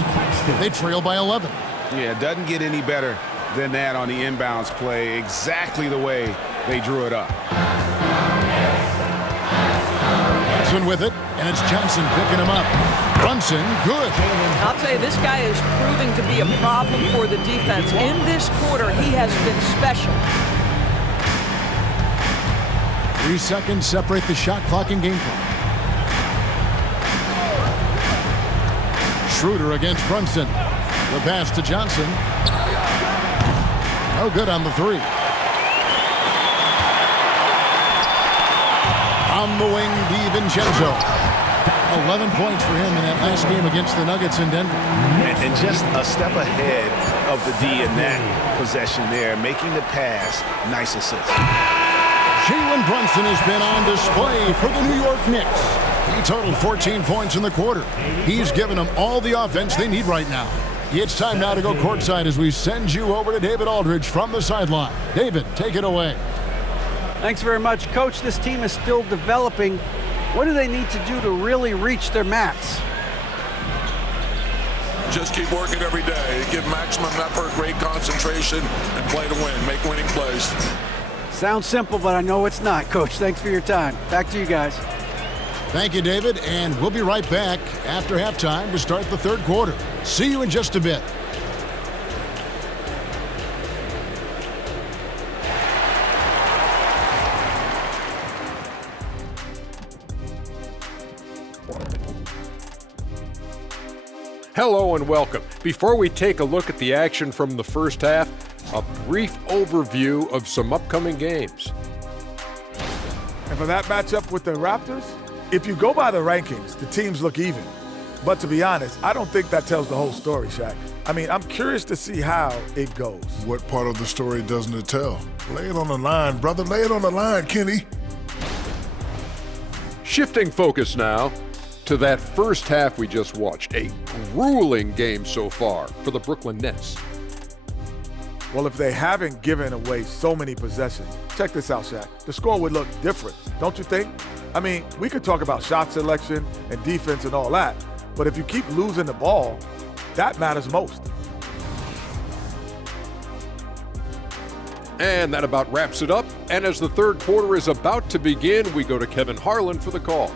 They trail by 11. Yeah, it doesn't get any better than that on the inbounds play. Exactly the way they drew it up. Brunson with it, and it's Johnson picking him up. Brunson, good. I'll tell you, this guy is proving to be a problem for the defense. In this quarter, he has been special. 3 seconds separate the shot clock and game clock. Schroeder against Brunson. The pass to Johnson. No good on the 3. On the wing, DiVincenzo. 11 points for him in that last game against the Nuggets in Denver. And just a step ahead of the D in that possession there, making the pass. Nice assist. Jalen Brunson has been on display for the New York Knicks. He totaled 14 points in the quarter. He's given them all the offense they need right now. It's time now to go courtside as we send you over to David Aldridge from the sideline. David, take it away. Thanks very much, Coach. This team is still developing. What do they need to do to really reach their max? Just keep working every day. Give maximum effort, great concentration, and play to win. Make winning plays. Sounds simple, but I know it's not, Coach. Thanks for your time. Back to you guys. Thank you, David, and we'll be right back after halftime to start the third quarter. See you in just a bit. Hello and welcome. Before we take a look at the action from the first half, a brief overview of some upcoming games. And for that matchup with the Raptors, if you go by the rankings, the teams look even. But to be honest, I don't think that tells the whole story, Shaq. I mean, I'm curious to see how it goes. What part of the story doesn't it tell? Lay it on the line, brother. Lay it on the line, Kenny. Shifting focus now to that first half we just watched. A grueling game so far for the Brooklyn Nets. Well, if they haven't given away so many possessions, check this out, Shaq. The score would look different, don't you think? I mean, we could talk about shot selection and defense and all that, but if you keep losing the ball, that matters most. And that about wraps it up. And as the third quarter is about to begin, we go to Kevin Harlan for the call.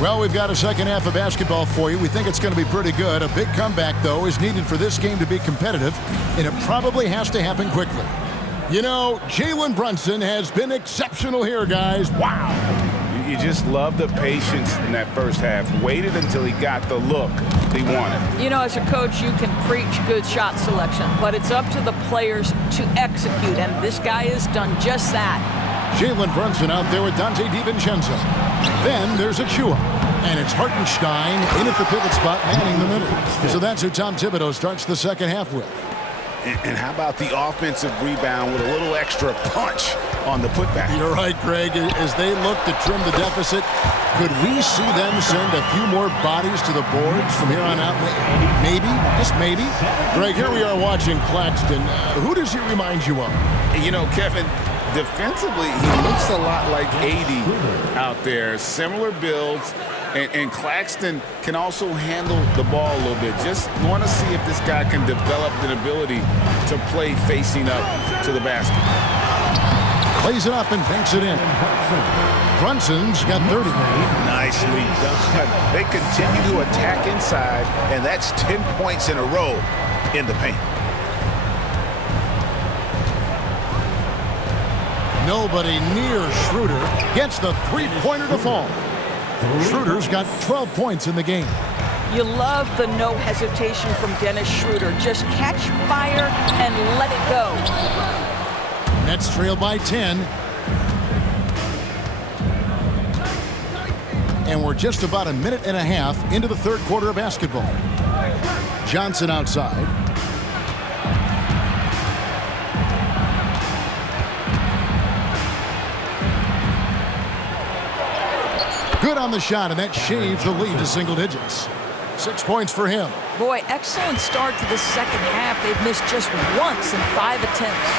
Well, we've got a second half of basketball for you. We think it's going to be pretty good. A big comeback, though, is needed for this game to be competitive, and it probably has to happen quickly. You know, Jalen Brunson has been exceptional here, guys. Wow. You just love the patience in that first half. Waited until he got the look he wanted. You know, as a coach, you can preach good shot selection, but it's up to the players to execute, and this guy has done just that. Jalen Brunson out there with Donte DiVincenzo. Then there's Achua, and it's Hartenstein in at the pivot spot, manning the middle. So that's who Tom Thibodeau starts the second half with. And how about the offensive rebound with a little extra punch on the putback? You're right, Greg. As they look to trim the deficit, could we see them send a few more bodies to the boards from here on out? Maybe, just maybe. Greg, here we are watching Claxton. Who does he remind you of? You know, Kevin, defensively, he looks a lot like 80 out there. Similar builds, and Claxton can also handle the ball a little bit. Just want to see if this guy can develop an ability to play facing up to the basket. Plays it up and banks it in. Brunson's got 30. Nicely done. They continue to attack inside, and that's 10 points in a row in the paint. Nobody near Schroeder gets the three-pointer to fall. Schroeder's got 12 points in the game. You love the no hesitation from Dennis Schroeder. Just catch fire and let it go. Nets trail by 10. And we're just about a minute and a half into the third quarter of basketball. Johnson outside. Good on the shot, and that shaves the lead to single digits. 6 points for him. Boy, excellent start to the second half. They've missed just once in 5 attempts.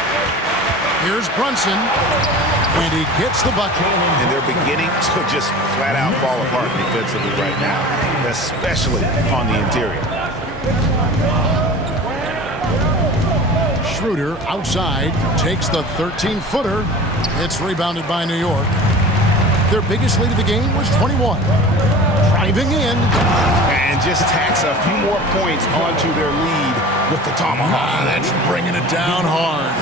Here's Brunson, and he gets the bucket. And they're beginning to just flat out fall apart defensively right now, especially on the interior. Schroeder outside takes the 13-footer. It's rebounded by New York. Their biggest lead of the game was 21. Driving in. And just tacks a few more points onto their lead with the tomahawk. That's bringing it down hard.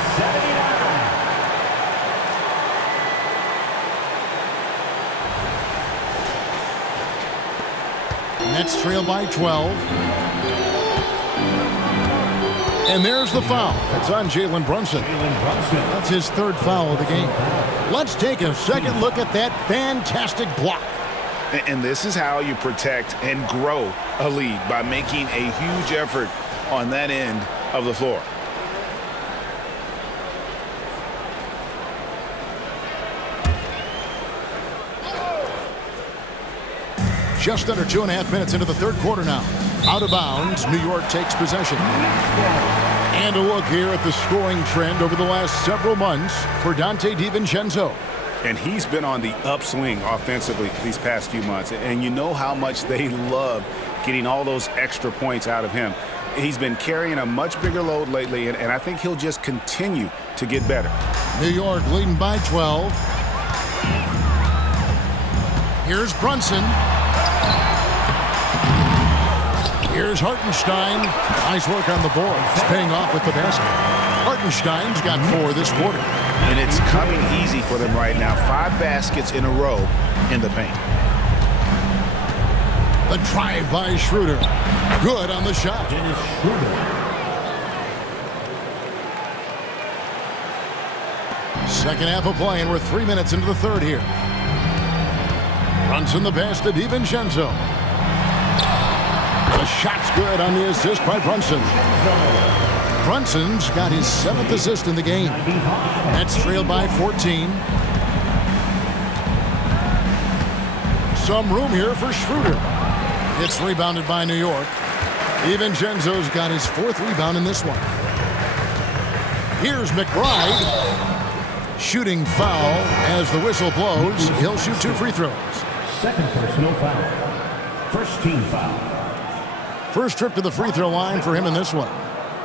Nets trail by 12. And there's the foul. It's on Jalen Brunson. That's his 3rd foul of the game. Let's take a second look at that fantastic block. And this is how you protect and grow a lead, by making a huge effort on that end of the floor. Just under 2.5 minutes into the 3rd quarter now. Out of bounds, New York takes possession. And a look here at the scoring trend over the last several months for Donte DiVincenzo. And he's been on the upswing offensively these past few months. And you know how much they love getting all those extra points out of him. He's been carrying a much bigger load lately, and I think he'll just continue to get better. New York leading by 12. Here's Brunson. Here's Hartenstein. Nice work on the board. It's paying off with the basket. Hartenstein's got 4 this quarter. And it's coming easy for them right now. 5 baskets in a row in the paint. The drive by Schroeder. Good on the shot. Second half of play, and we're 3 minutes into the 3rd here. Brunson the pass to DiVincenzo. The shot's good on the assist by Brunson. Brunson's got his 7th assist in the game. Nets trailed by 14. Some room here for Schroeder. It's rebounded by New York. DiVincenzo's got his 4th rebound in this one. Here's McBride. Shooting foul as the whistle blows. He'll shoot 2 free throws. 2nd personal foul. 1st team foul. First trip to the free throw line for him in this one.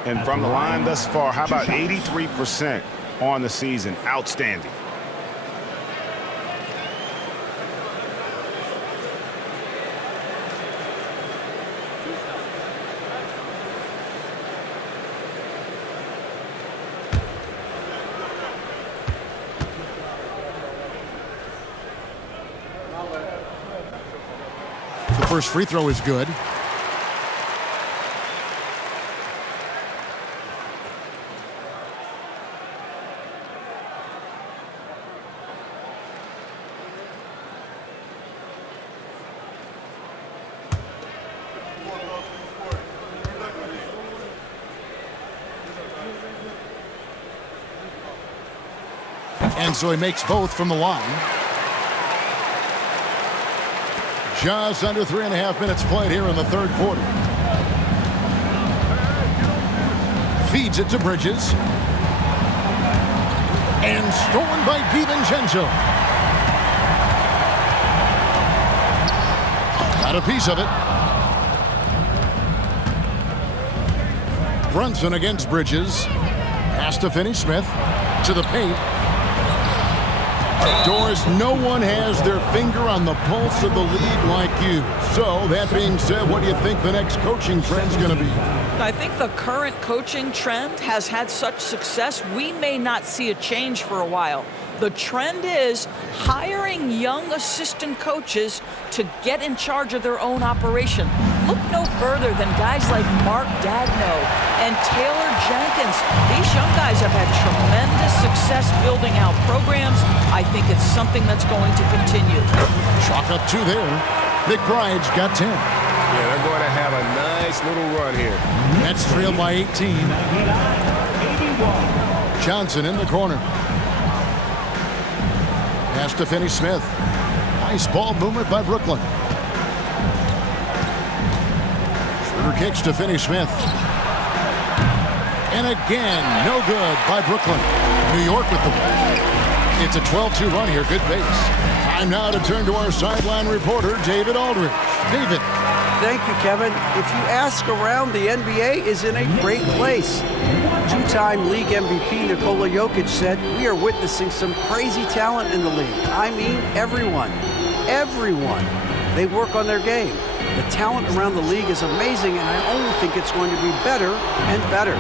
And from the line thus far, how about 83% on the season? Outstanding. The first free throw is good. And so he makes both from the line. Just under 3.5 minutes played here in the 3rd quarter. Feeds it to Bridges. And stolen by DiVincenzo. Got a piece of it. Brunson against Bridges. Has to finish Smith. To the paint. Doris, no one has their finger on the pulse of the league like you. So, that being said, what do you think the next coaching trend's going to be? I think the current coaching trend has had such success, we may not see a change for a while. The trend is hiring young assistant coaches to get in charge of their own operation. Look no further than guys like Mark Dagno and Taylor Jenkins. These young guys have had tremendous success building out programs. I think it's something that's going to continue. Chalk up 2 there. McBride's got 10. Yeah, they're going to have a nice little run here. Nets trail by 18. Johnson in the corner. Has to finish Smith. Nice ball movement by Brooklyn. Schroeder kicks to Finney-Smith. And again, no good by Brooklyn. New York with the ball. It's a 12-2 run here. Good pace. Time now to turn to our sideline reporter, David Aldridge. David. Thank you, Kevin. If you ask around, the NBA is in a great place. Two-time league MVP Nikola Jokic said, "We are witnessing some crazy talent in the league. I mean, everyone. Everyone. They work on their game. The talent around the league is amazing, and I only think it's going to be better and better."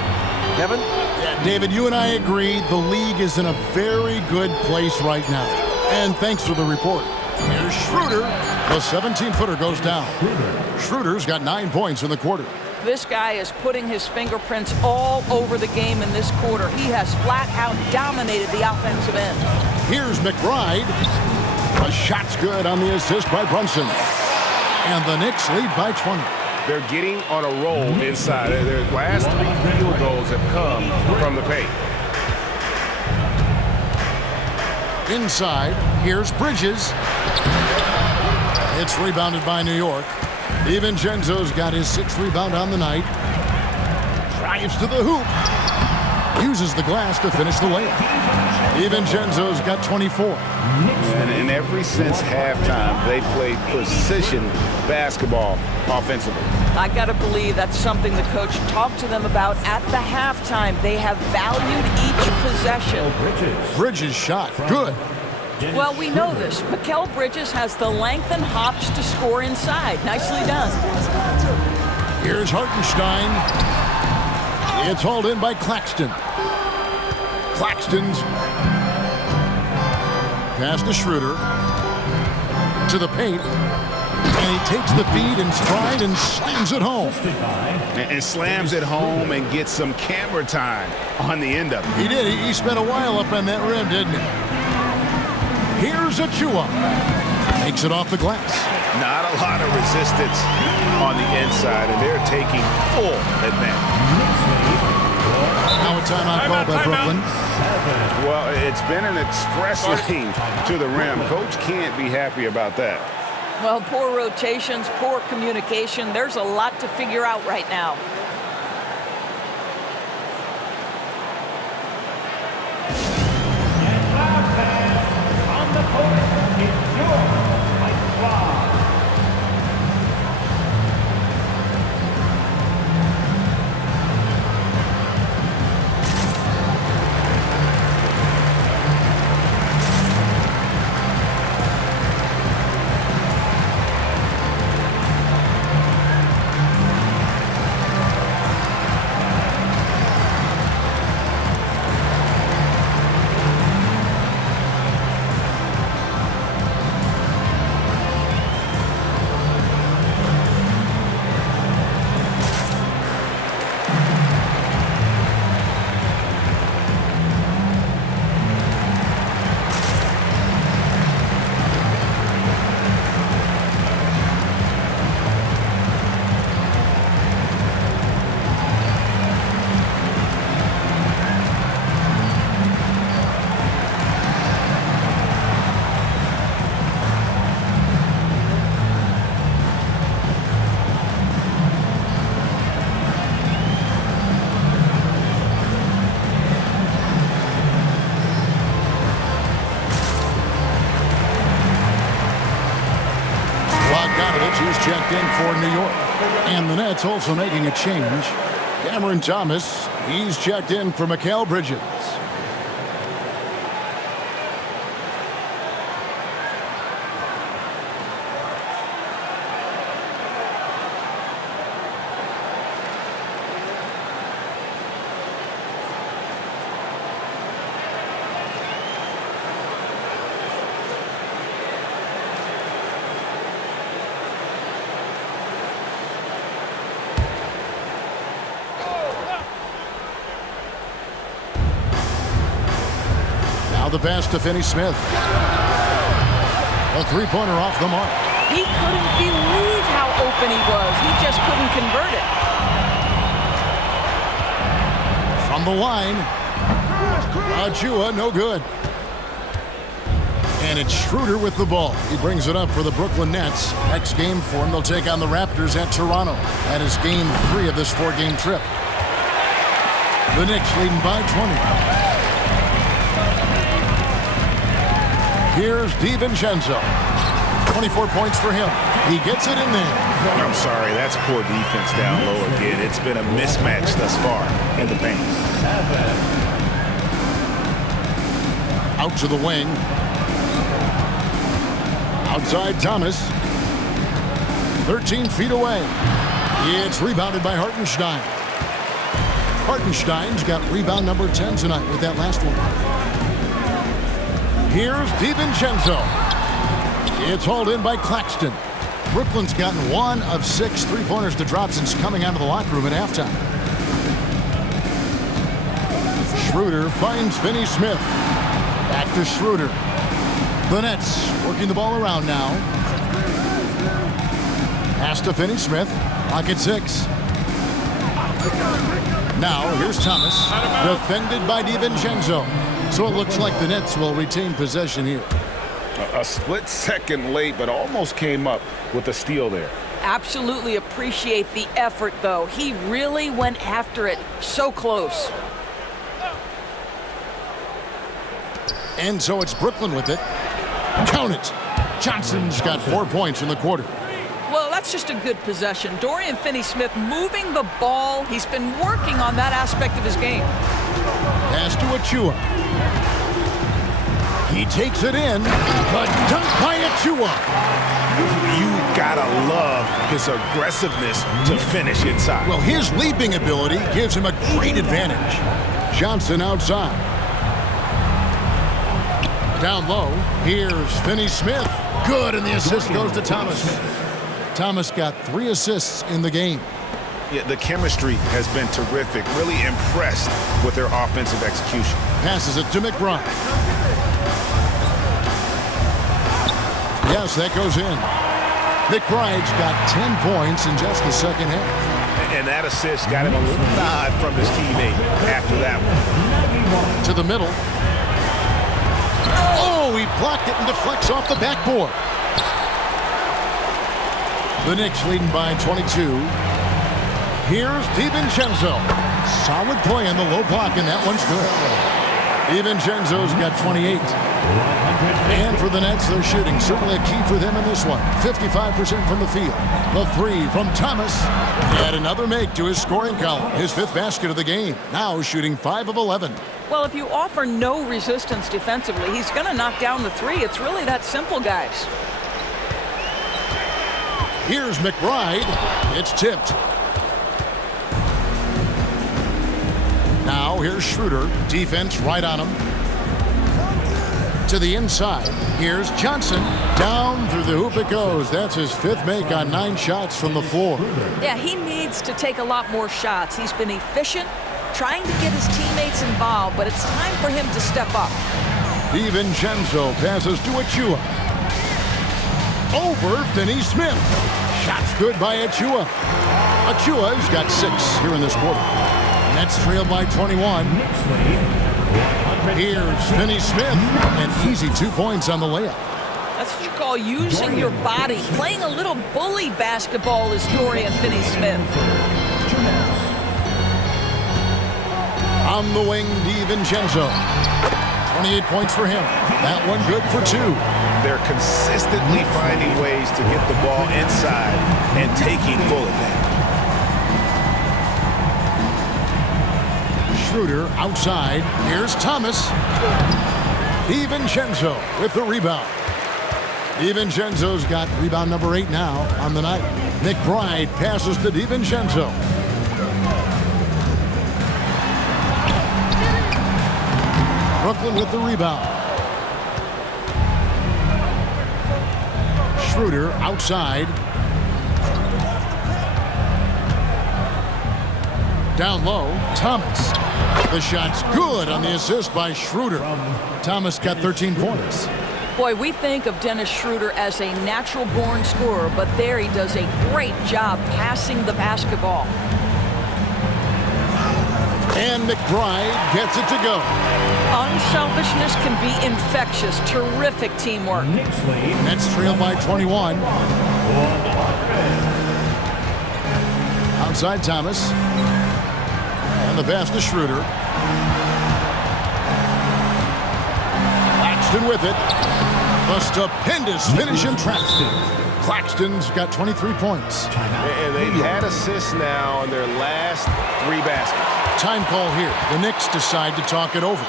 Kevin? Yeah, David, you and I agree the league is in a very good place right now. And thanks for the report. Here's Schroeder. The 17-footer goes down. Schroeder's got 9 points in the quarter. This guy is putting his fingerprints all over the game in this quarter. He has flat out dominated the offensive end. Here's McBride. The shot's good on the assist by Brunson. And the Knicks lead by 20. They're getting on a roll inside. Their last 3 field goals have come from the paint. Inside, here's Bridges. It's rebounded by New York. DiVincenzo's got his 6th rebound on the night. Drives to the hoop. Uses the glass to finish the layup. DiVincenzo's got 24. And ever since halftime, they played precision basketball offensively. I got to believe that's something the coach talked to them about at the halftime. They have valued each possession. Bridges shot. Good. Well, we know this. Mikal Bridges has the length and hops to score inside. Nicely done. Here's Hartenstein. It's hauled in by Claxton. Claxton's pass to Schroeder. To the paint. And he takes the feed in stride and slams it home. And slams it home and gets some camera time on the end of it. He did. He spent a while up on that rim, didn't he? Here's Achua. Takes it off the glass. Not a lot of resistance on the inside, and they're taking full advantage. Now a timeout called by Brooklyn. Well, it's been an express lane to the rim. Coach can't be happy about that. Well, poor rotations, poor communication. There's a lot to figure out right now. On the court is your Mike Squad. He's checked in for New York. And the Nets also making a change. Cameron Thomas, he's checked in for Mikal Bridges. The pass to Finney-Smith. A three-pointer off the mark. He couldn't believe how open he was. He just couldn't convert it. From the line, Achua, no good. And it's Schroeder with the ball. He brings it up for the Brooklyn Nets. Next game for them, they'll take on the Raptors at Toronto. That is game 3 of this 4-game trip. The Knicks leading by 20. Here's DiVincenzo. 24 points for him. He gets it in there. I'm sorry, that's poor defense down low again. It's been a mismatch thus far in the paint. Out to the wing. Outside Thomas. 13 feet away. It's rebounded by Hartenstein. Hartenstein's got rebound number 10 tonight with that last one. Here's DiVincenzo. It's hauled in by Claxton. Brooklyn's gotten 1 of 6 3-pointers to drop since coming out of the locker room at halftime. Schroeder finds Finney-Smith. Back to Schroeder. The Nets working the ball around now. Pass to Finney-Smith. Lock at 6. Now here's Thomas. Defended by DiVincenzo. So it looks like the Nets will retain possession here. A split second late, but almost came up with a steal there. Absolutely appreciate the effort, though. He really went after it. So close. And so it's Brooklyn with it. Count it. Johnson's got 4 points in the quarter. Well, that's just a good possession. Dorian Finney-Smith moving the ball. He's been working on that aspect of his game. Pass to Achua. He takes it in. The dunk by Achua. You gotta love his aggressiveness to finish inside. Well, his leaping ability gives him a great advantage. Johnson outside. Down low, here's Finney-Smith. Good, and the assist goes to Thomas. Thomas got 3 assists in the game. Yeah, the chemistry has been terrific. Really impressed with their offensive execution. Passes it to McBride. Yes, that goes in. McBride's got 10 points in just the second half. And that assist got him a little nod from his teammate after that one. To the middle. Oh, he blocked it and deflects off the backboard. The Knicks leading by 22. Here's DiVincenzo. Solid play on the low block, and that one's good. DiVincenzo's got 28. And for the Nets, they're shooting. Certainly a key for them in this one. 55% from the field. The 3 from Thomas. Yet another make to his scoring column. His 5th basket of the game. Now shooting 5 of 11. Well, if you offer no resistance defensively, he's going to knock down the 3. It's really that simple, guys. Here's McBride. It's tipped. Now here's Schroeder. Defense right on him. To the inside. Here's Johnson. Down through the hoop it goes. That's his 5th make on 9 shots from the floor. Yeah, he needs to take a lot more shots. He's been efficient, trying to get his teammates involved, but it's time for him to step up. DiVincenzo passes to Achua. Over Finney-Smith. Shots good by Achua. Achua's got 6 here in this quarter. Nets trailed by 21. Here's Finney-Smith, and easy 2 points on the layup. That's what you call using your body. Playing a little bully basketball is Dorian Finney-Smith. On the wing, DiVincenzo. 28 points for him. That one good for 2. They're consistently finding ways to get the ball inside and taking full advantage. Schroeder outside. Here's Thomas. DiVincenzo with the rebound. DiVincenzo's got rebound number 8 now on the night. McBride passes to DiVincenzo. Brooklyn with the rebound. Schroeder outside. Down low, Thomas. The shot's good on the assist by Schroeder. Thomas got 13 points. Boy, we think of Dennis Schroeder as a natural-born scorer, but there he does a great job passing the basketball. And McBride gets it to go. Unselfishness can be infectious. Terrific teamwork. Nets trail by 21. Outside Thomas. And the pass to Schroeder. Claxton with it. The stupendous finish in Claxton. Claxton's got 23 points. And they've had assists now in their last 3 baskets. Time call here. The Knicks decide to talk it over.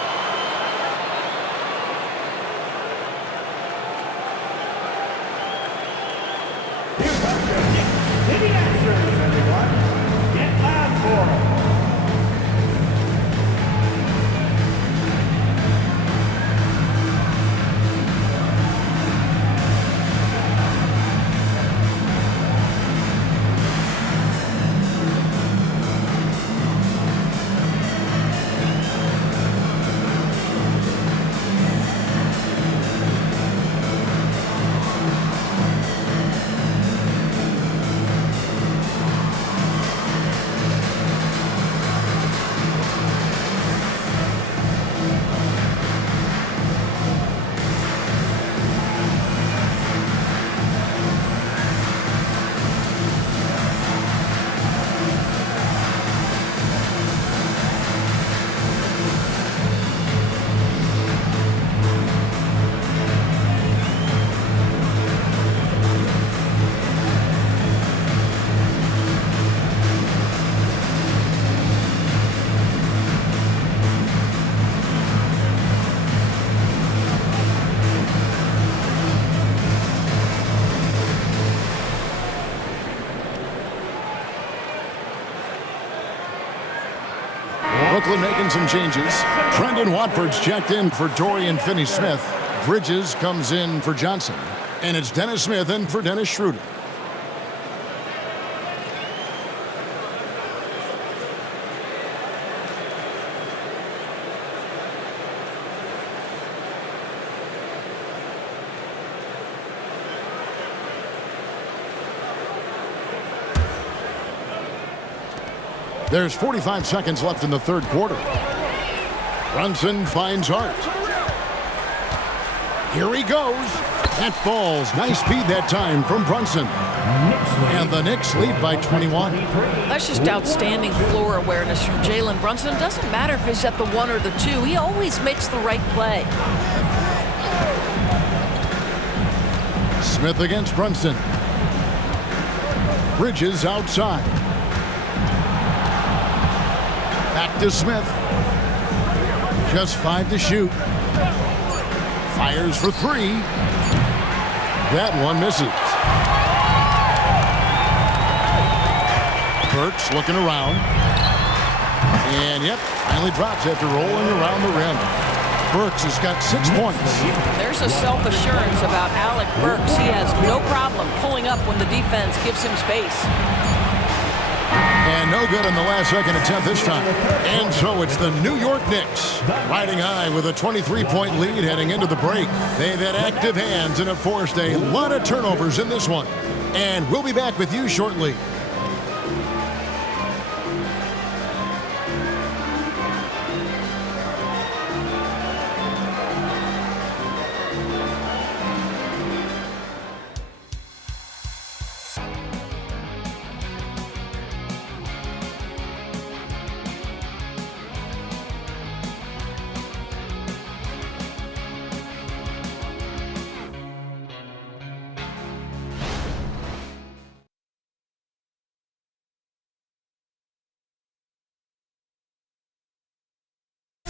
Here comes your Knicks City answers, everyone. Get loud for them. Brooklyn making some changes. Trendon Watford's checked in for Dorian Finney-Smith. Bridges comes in for Johnson. And it's Dennis Smith in for Dennis Schroeder. There's 45 seconds left in the third quarter. Brunson finds Hart. Here he goes. That falls. Nice speed that time from Brunson. And the Knicks lead by 21. That's just outstanding floor awareness from Jalen Brunson. It doesn't matter if he's at the 1 or the 2. He always makes the right play. Smith against Brunson. Bridges outside. Back to Smith. Just 5 to shoot. Fires for 3. That one misses. Burks looking around. And yep, finally drops after rolling around the rim. Burks has got 6 points. There's a self-assurance about Alec Burks. He has no problem pulling up when the defense gives him space. And no good in the last second attempt this time. And so it's the New York Knicks riding high with a 23-point lead heading into the break. They've had active hands and have forced a lot of turnovers in this one. And we'll be back with you shortly.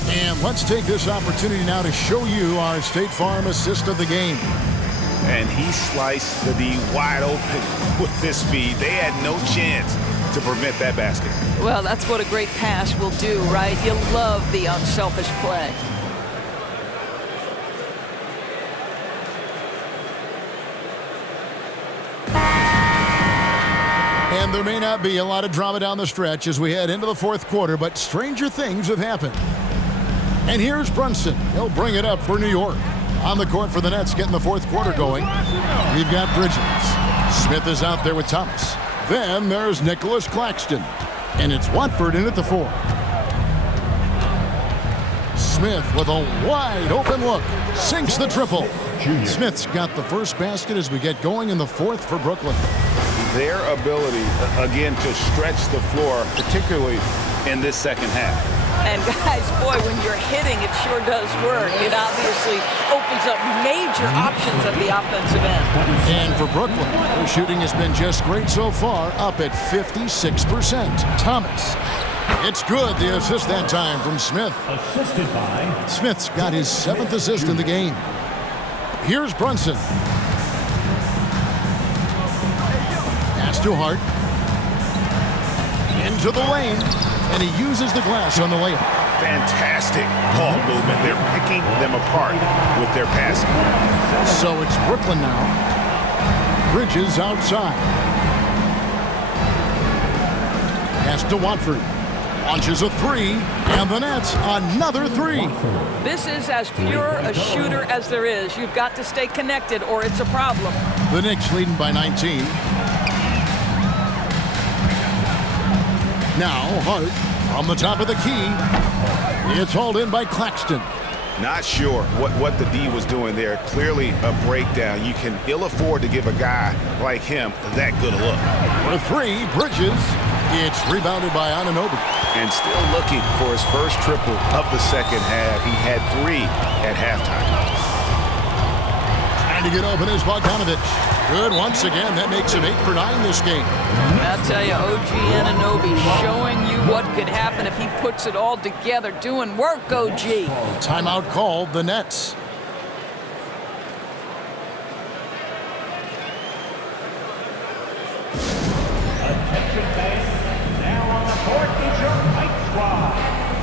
And let's take this opportunity now to show you our State Farm assist of the game. And he sliced the D wide open with this feed. They had no chance to prevent that basket. Well, that's what a great pass will do, right? You love the unselfish play. And there may not be a lot of drama down the stretch as we head into the fourth quarter, but stranger things have happened. And here's Brunson. He'll bring it up for New York. On the court for the Nets, getting the fourth quarter going. We've got Bridges. Smith is out there with Thomas. Then there's Nicholas Claxton. And it's Watford in at the 4. Smith with a wide open look. Sinks the triple. Smith's got the first basket as we get going in the fourth for Brooklyn. Their ability, again, to stretch the floor, particularly in this second half. And guys, boy, when you're hitting, it sure does work. It obviously opens up major options at the offensive end. And for Brooklyn, their shooting has been just great so far, up at 56%. Thomas. It's good, the assist that time from Smith. Assisted by Smith's got his 7th assist in the game. Here's Brunson. Pass to Hart. Into the lane. And he uses the glass on the layup. Fantastic ball movement. They're picking them apart with their passing. So it's Brooklyn now. Bridges outside. Pass to Watford. Launches a three, and the Nets another three. This is as pure a shooter as there is. You've got to stay connected or it's a problem. The Knicks leading by 19. Now Hart from the top of the key. It's hauled in by Claxton. Not sure what the D was doing there. Clearly a breakdown. You can ill afford to give a guy like him that good a look. For three, Bridges. It's rebounded by Anunoby. And still looking for his first triple of the second half. He had 3 at halftime. Trying to get open is Bogdanovic. Good once again. That makes him 8 for 9 this game. I'll tell you, OG Anunoby showing you what could happen if he puts it all together. Doing work, OG. Timeout called, the Nets. attention fans. Now on the court is your fight squad.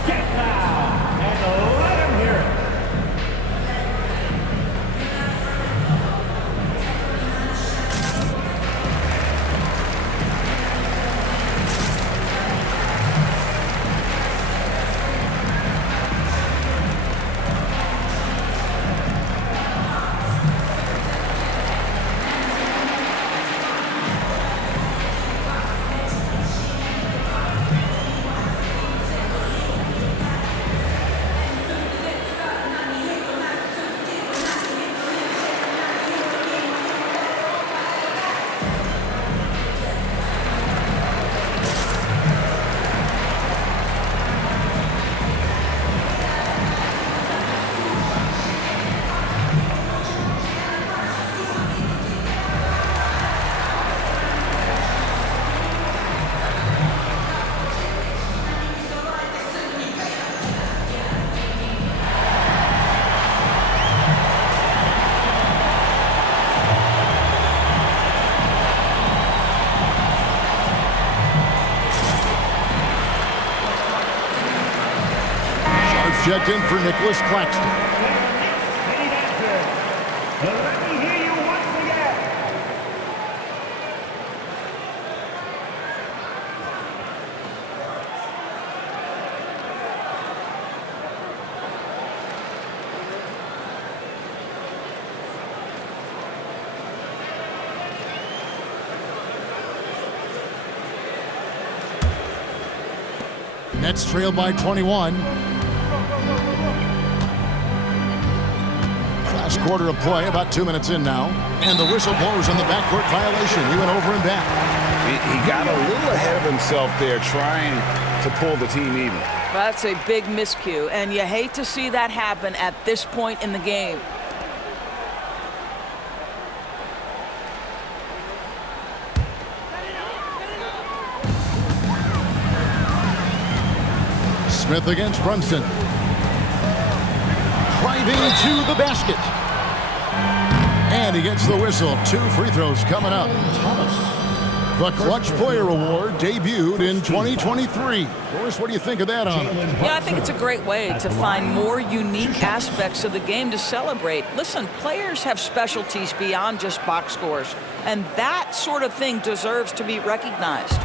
Get loud and let them hear it. Checked in for Nicholas Claxton. Let me hear you once again. Nets trail by 21. Last quarter of play, about 2 minutes in now. And the whistle blows on the backcourt violation. He went over and back. He got a little ahead of himself there trying to pull the team even. That's a big miscue, and you hate to see that happen at this point in the game. Smith against Brunson. Driving to the basket. And he gets the whistle. 2 free throws coming up. The Clutch Player Award debuted in 2023. Doris, what do you think of that honor? Yeah, I think it's a great way to find more unique aspects of the game to celebrate. Listen, players have specialties beyond just box scores, and that sort of thing deserves to be recognized.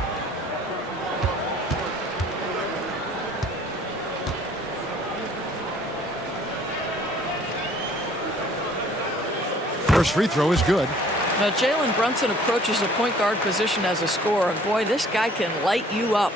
First free throw is good. Now, Jalen Brunson approaches the point guard position as a scorer, and boy, this guy can light you up.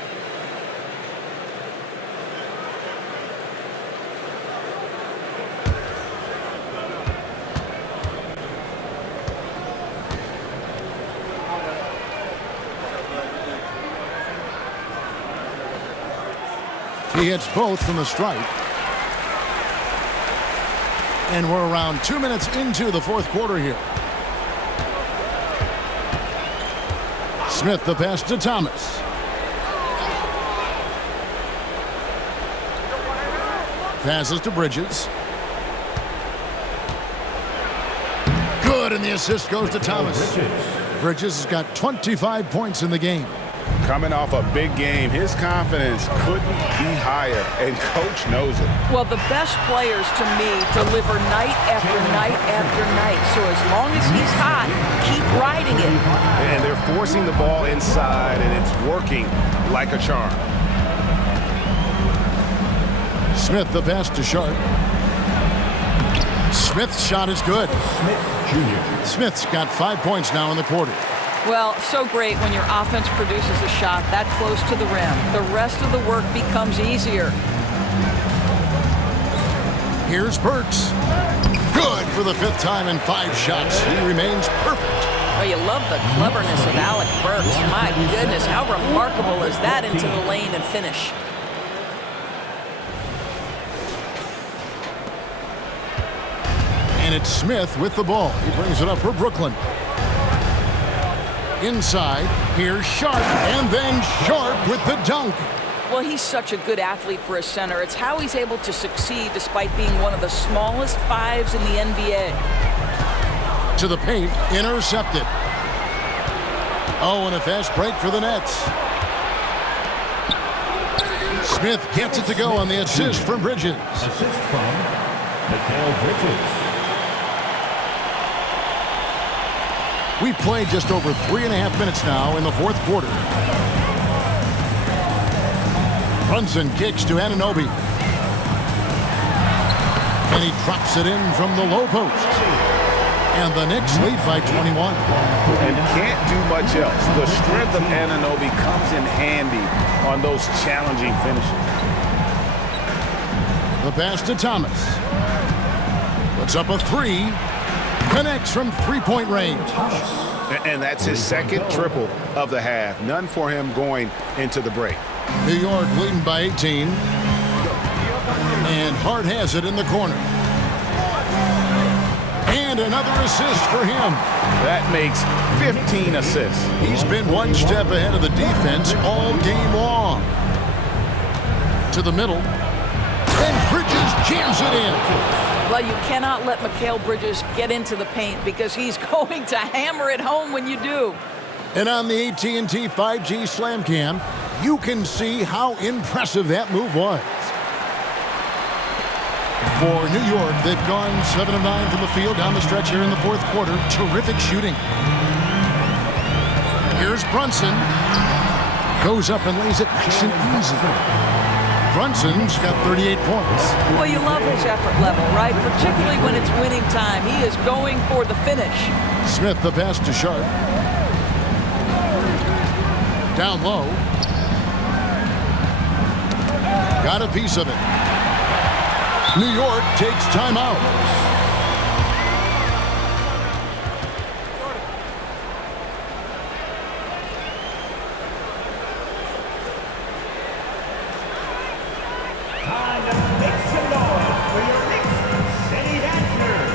He hits both from the stripe. And we're around 2 minutes into the fourth quarter here. Smith the pass to Thomas. Passes to Bridges. Good, and the assist goes to Thomas. Bridges has got 25 points in the game. Coming off a big game, his confidence couldn't be higher, and coach knows it. Well, the best players to me deliver night after night after night. So as long as he's hot, keep riding it. And they're forcing the ball inside, and it's working like a charm. Smith the pass to Sharp. Smith's shot is good. Smith Jr. Smith's got 5 points now in the quarter. Well, so great when your offense produces a shot that close to the rim. The rest of the work becomes easier. Here's Burks. Good for the 5th time in 5 shots. He remains perfect. Well, you love the cleverness of Alec Burks. My goodness, how remarkable is that into the lane and finish? And it's Smith with the ball. He brings it up for Brooklyn. Inside, here's Sharp, and then Sharp with the dunk. Well, he's such a good athlete for a center. It's how he's able to succeed despite being one of the smallest 5s in the NBA. To the paint, intercepted. Oh, and a fast break for the Nets. Smith gets it to go on the assist from Bridges. Assist from Mikal Bridges. We've played just over 3.5 minutes now in the fourth quarter. Brunson kicks to Anunoby. And he drops it in from the low post. And the Knicks lead by 21. And can't do much else. The strength of Anunoby comes in handy on those challenging finishes. The pass to Thomas. Puts up a 3. Connects from 3-point range. And that's his second triple of the half. None for him going into the break. New York leading by 18. And Hart has it in the corner. And another assist for him. That makes 15 assists. He's been one step ahead of the defense all game long. To the middle. And Bridges jams it in. Well, you cannot let Mikal Bridges get into the paint because he's going to hammer it home when you do. And on the AT&T 5G Slam Cam, you can see how impressive that move was. For New York, they've gone 7 of 9 from the field down the stretch here in the fourth quarter. Terrific shooting. Here's Brunson. Goes up and lays it nice and easy. Brunson's got 38 points. Well, you love his effort level, right? Particularly when it's winning time. He is going for the finish. Smith the pass to Sharp. Down low. Got a piece of it. New York takes timeout. Time to make some noise for your Knicks City Dancers.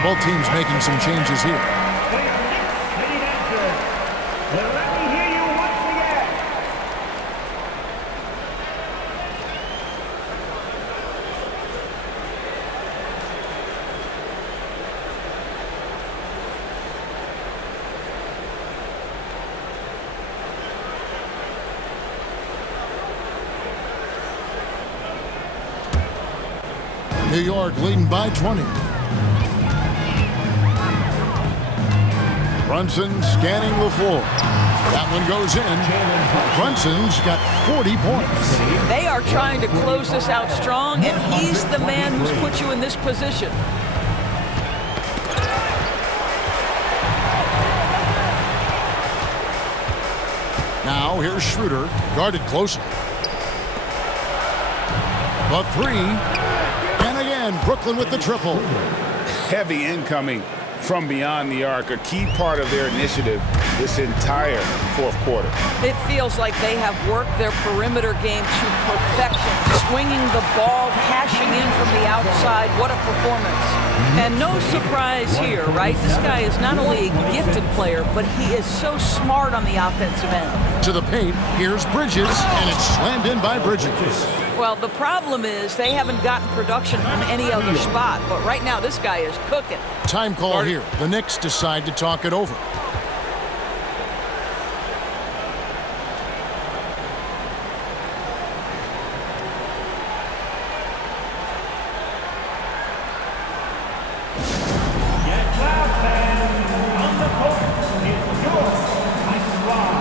So both teams making some changes here. For your Knicks city dancer, let me hear you once again. New York leading by 20. Brunson scanning the floor. That one goes in. Brunson's got 40 points. They are trying to close this out strong, and he's the man who's put you in this position. Now here's Schroeder, guarded closely. The three. And again, Brooklyn with the triple. Heavy incoming from beyond the arc, a key part of their initiative this entire fourth quarter. It feels like they have worked their perimeter game to perfection, swinging the ball, cashing in from the outside. What a performance. And no surprise here, right? This guy is not only a gifted player, but he is so smart on the offensive end. To the paint, here's Bridges, and it's slammed in by Bridges. Well, the problem is they haven't gotten production from any other spot, but right now this guy is cooking. Time call here. The Knicks decide to talk it over. Get loud, fans. On the court is your ice squad.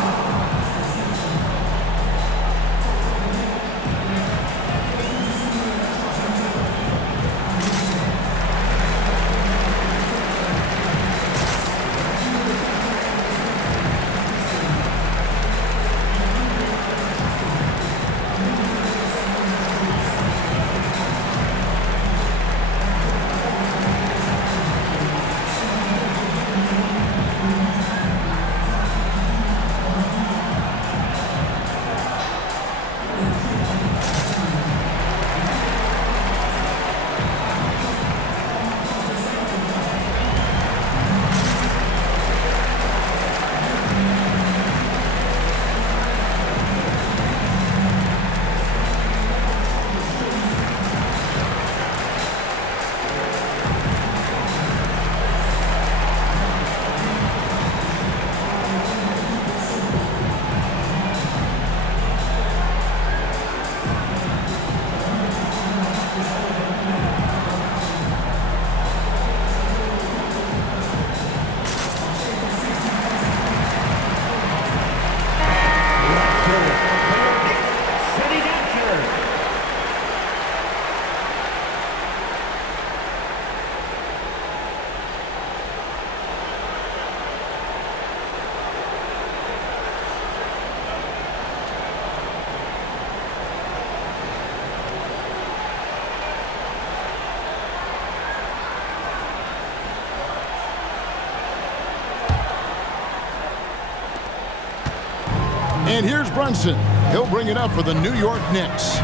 And here's Brunson. He'll bring it up for the New York Knicks.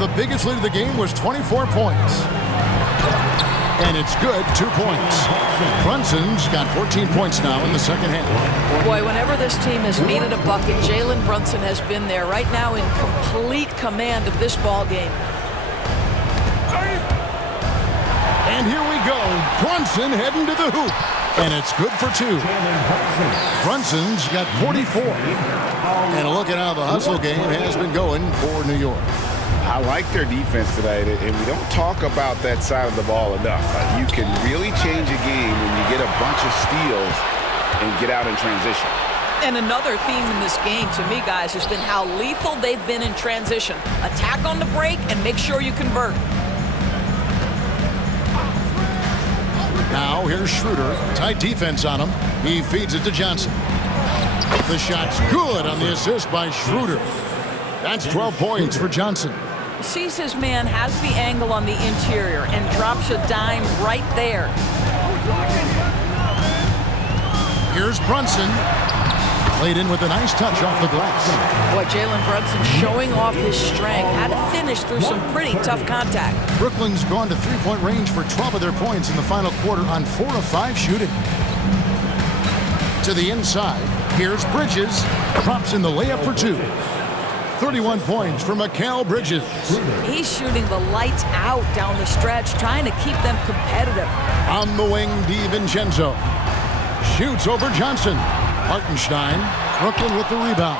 The biggest lead of the game was 24 points. And it's good, 2 points. Brunson's got 14 points now in the second half. Boy, whenever this team has needed a bucket, Jalen Brunson has been there right now in complete command of this ball game. And here we go. Brunson heading to the hoop. And it's good for 2. Brunson's got 44. And a look at how the hustle game has been going for New York. I like their defense tonight, and we don't talk about that side of the ball enough. You can really change a game when you get a bunch of steals and get out in transition. And another theme in this game, to me, guys, has been how lethal they've been in transition. Attack on the break and make sure you convert. Now here's Schroeder. Tight defense on him. He feeds it to Johnson. The shot's good on the assist by Schroeder. That's 12 points for Johnson. Sees his man, has the angle on the interior, and drops a dime right there. Here's Brunson. Played in with a nice touch off the glass. Boy, Jalen Brunson showing off his strength. Had to finish through some pretty tough contact. Brooklyn's gone to three-point range for 12 of their points in the final quarter on 4 of 5 shooting. To the inside, here's Bridges. Drops in the layup for 2. 31 points for Mikal Bridges. He's shooting the lights out down the stretch, trying to keep them competitive. On the wing, DiVincenzo. Shoots over Johnson. Hartenstein, Brooklyn with the rebound.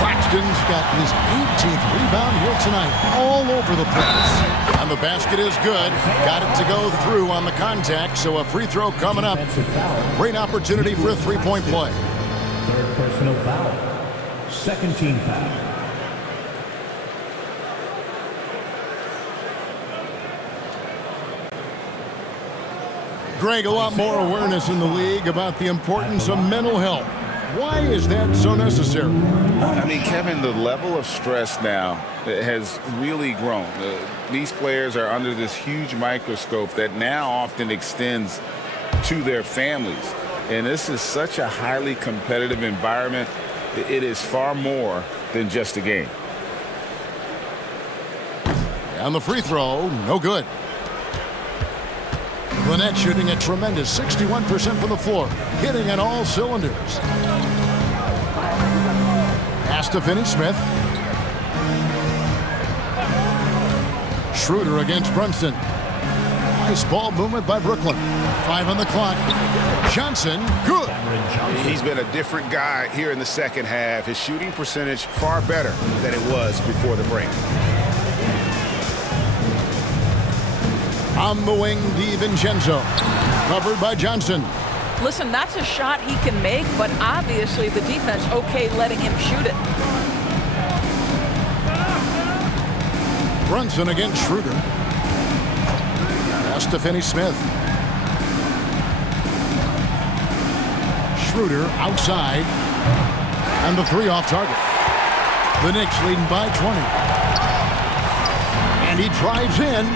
Claxton's got his 18th rebound here tonight, all over the place. And the basket is good. Got it to go through on the contact, so a free throw coming up. Great opportunity for a three-point play. Third personal foul. Second team foul. Greg, a lot more awareness in the league about the importance of mental health. Why is that so necessary? I mean, Kevin, the level of stress now has really grown. These players are under this huge microscope that now often extends to their families. And this is such a highly competitive environment. It is far more than just a game. And the free throw, no good. Lynette shooting a tremendous 61% from the floor, hitting on all cylinders. Pass to Finney-Smith. Schroeder against Brunson. Nice ball movement by Brooklyn. 5 on the clock. Johnson, good. He's been a different guy here in the second half. His shooting percentage far better than it was before the break. On the wing, DiVincenzo. Covered by Johnson. Listen, that's a shot he can make, but obviously the defense okay letting him shoot it. Brunson against Schroeder. Pass to Finney-Smith. Schroeder outside. And the 3 off target. The Knicks leading by 20. And he drives in.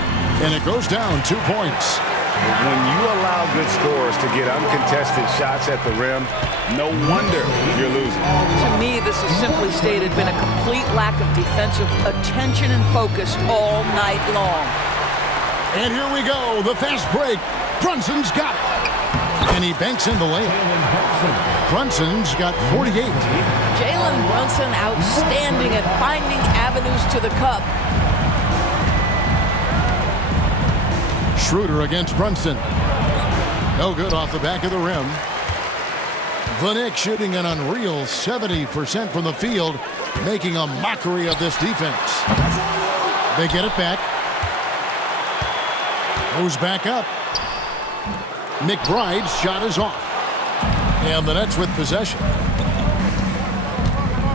And it goes down 2 points. When you allow good scorers to get uncontested shots at the rim, no wonder you're losing. To me, this is simply stated been a complete lack of defensive attention and focus all night long. And here we go, the fast break. Brunson's got it. And he banks in the layup. Brunson's got 48. Jalen Brunson outstanding at finding avenues to the cup. Schroeder against Brunson. No good off the back of the rim. The Knicks shooting an unreal 70% from the field, making a mockery of this defense. They get it back. Goes back up. McBride's shot is off. And the Nets with possession.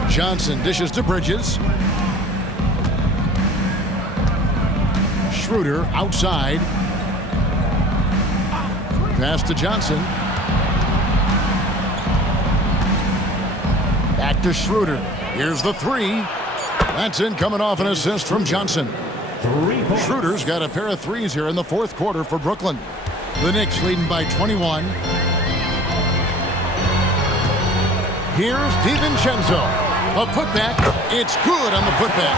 Johnson dishes to Bridges. Schroeder outside. Pass to Johnson. Back to Schroeder. Here's the 3. That's in, coming off an assist from Johnson. Schroeder's got a pair of 3s here in the 4th quarter for Brooklyn. The Knicks leading by 21. Here's DiVincenzo. A putback. It's good on the putback.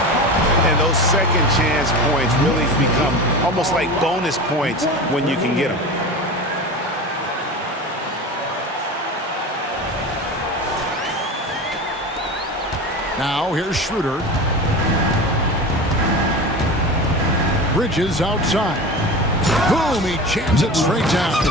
And those second chance points really become almost like bonus points when you can get them. Now here's Schroeder. Bridges outside. Boom, he jams it straight down.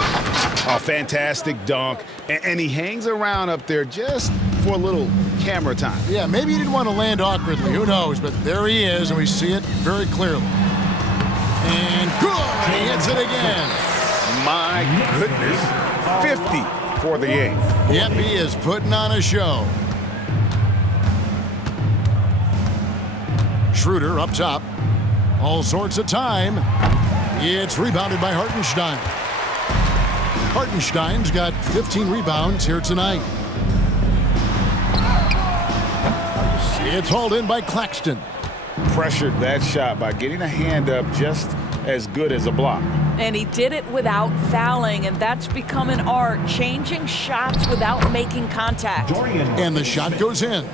A fantastic dunk. And he hangs around up there just for a little camera time. Yeah, maybe he didn't want to land awkwardly. Who knows? But there he is, and we see it very clearly. And good! He hits it again. My goodness. 50 for the game. Yep, he is putting on a show. Schroeder up top. All sorts of time. It's rebounded by Hartenstein. Hartenstein's got 15 rebounds here tonight. It's hauled in by Claxton. Pressured that shot by getting a hand up just as good as a block. And he did it without fouling, and that's become an art, changing shots without making contact. And the shot goes in.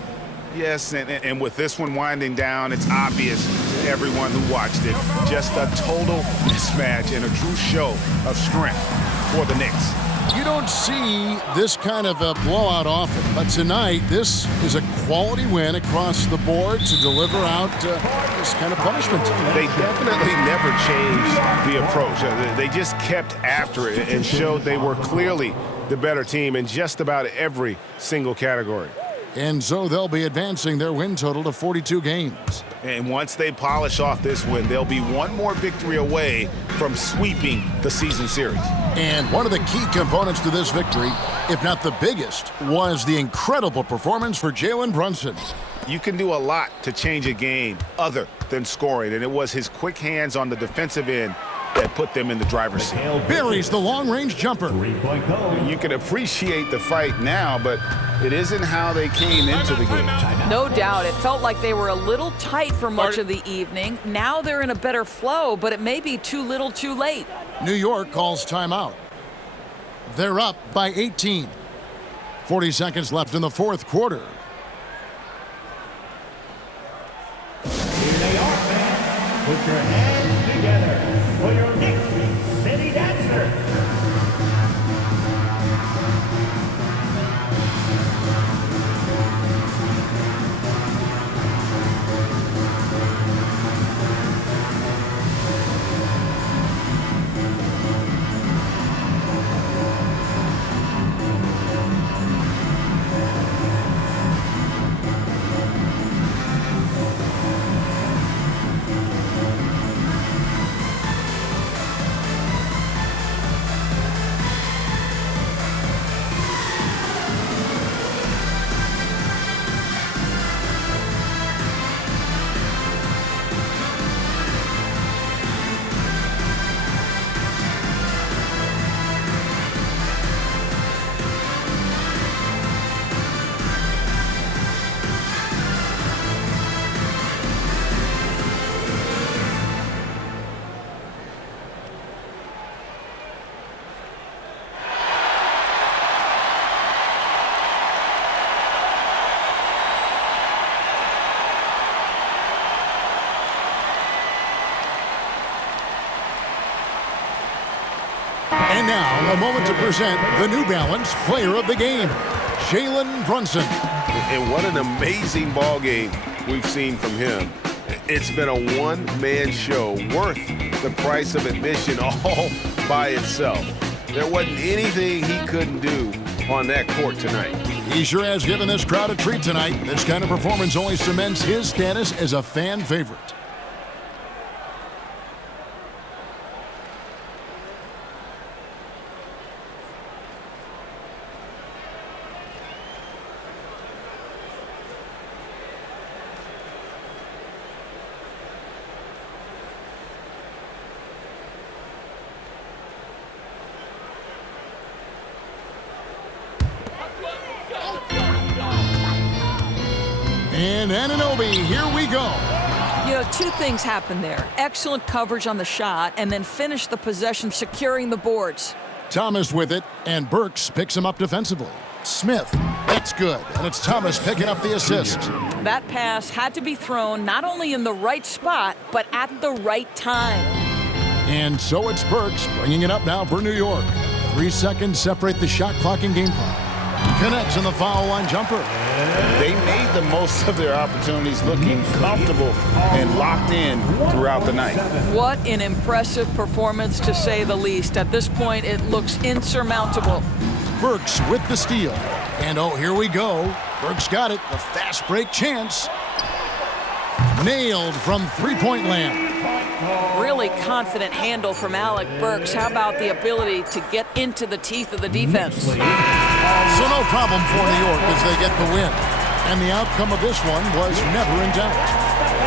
Yes, and with this one winding down, it's obvious to everyone who watched it. Just a total mismatch and a true show of strength for the Knicks. You don't see this kind of a blowout often, but tonight this is a quality win across the board to deliver out this kind of punishment. They definitely never changed the approach. They just kept after it and showed they were clearly the better team in just about every single category. And so they'll be advancing their win total to 42 games. And once they polish off this win, they'll be one more victory away from sweeping the season series. And one of the key components to this victory, if not the biggest, was the incredible performance for Jalen Brunson. You can do a lot to change a game other than scoring, and it was his quick hands on the defensive end that put them in the driver's seat. Buries the long-range jumper. You can appreciate the fight now, but it isn't how they came into the game. No doubt. It felt like they were a little tight for much of the evening. Now they're in a better flow, but it may be too little too late. New York calls timeout. They're up by 18. 40 seconds left in the fourth quarter. Here they are, fans. Put your hands together for your Knicks City Dancer. And now, a moment to present the New Balance Player of the Game, Jalen Brunson. And what an amazing ball game we've seen from him. It's been a one-man show worth the price of admission all by itself. There wasn't anything he couldn't do on that court tonight. He sure has given this crowd a treat tonight. This kind of performance only cements his status as a fan favorite. And Anunoby, here we go. You know, two things happened there. Excellent coverage on the shot, and then finish the possession securing the boards. Thomas with it, and Burks picks him up defensively. Smith, that's good, and it's Thomas picking up the assist. That pass had to be thrown not only in the right spot, but at the right time. And so it's Burks bringing it up now for New York. 3 seconds separate the shot clock and game clock. Connects on the foul line jumper. They made the most of their opportunities, looking comfortable and locked in throughout the night. What an impressive performance, to say the least. At this point, it looks insurmountable. Burks with the steal. And oh, here we go. Burks got it. The fast break chance. Nailed from three-point land. Really confident handle from Alec Burks. How about the ability to get into the teeth of the defense? So no problem for New York as they get the win. And the outcome of this one was never in doubt.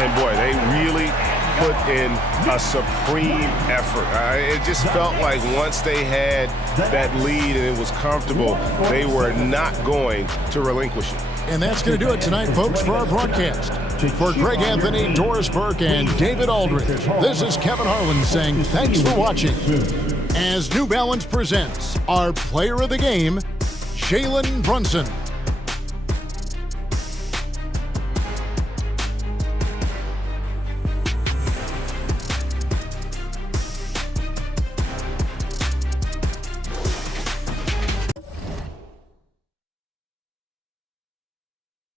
And boy, they really put in a supreme effort. It just felt like once they had that lead and it was comfortable, they were not going to relinquish it. And that's going to do it tonight, folks, for our broadcast. For Greg Anthony, Doris Burke, and David Aldridge, this is Kevin Harlan saying thanks for watching. As New Balance presents our player of the game, Jalen Brunson.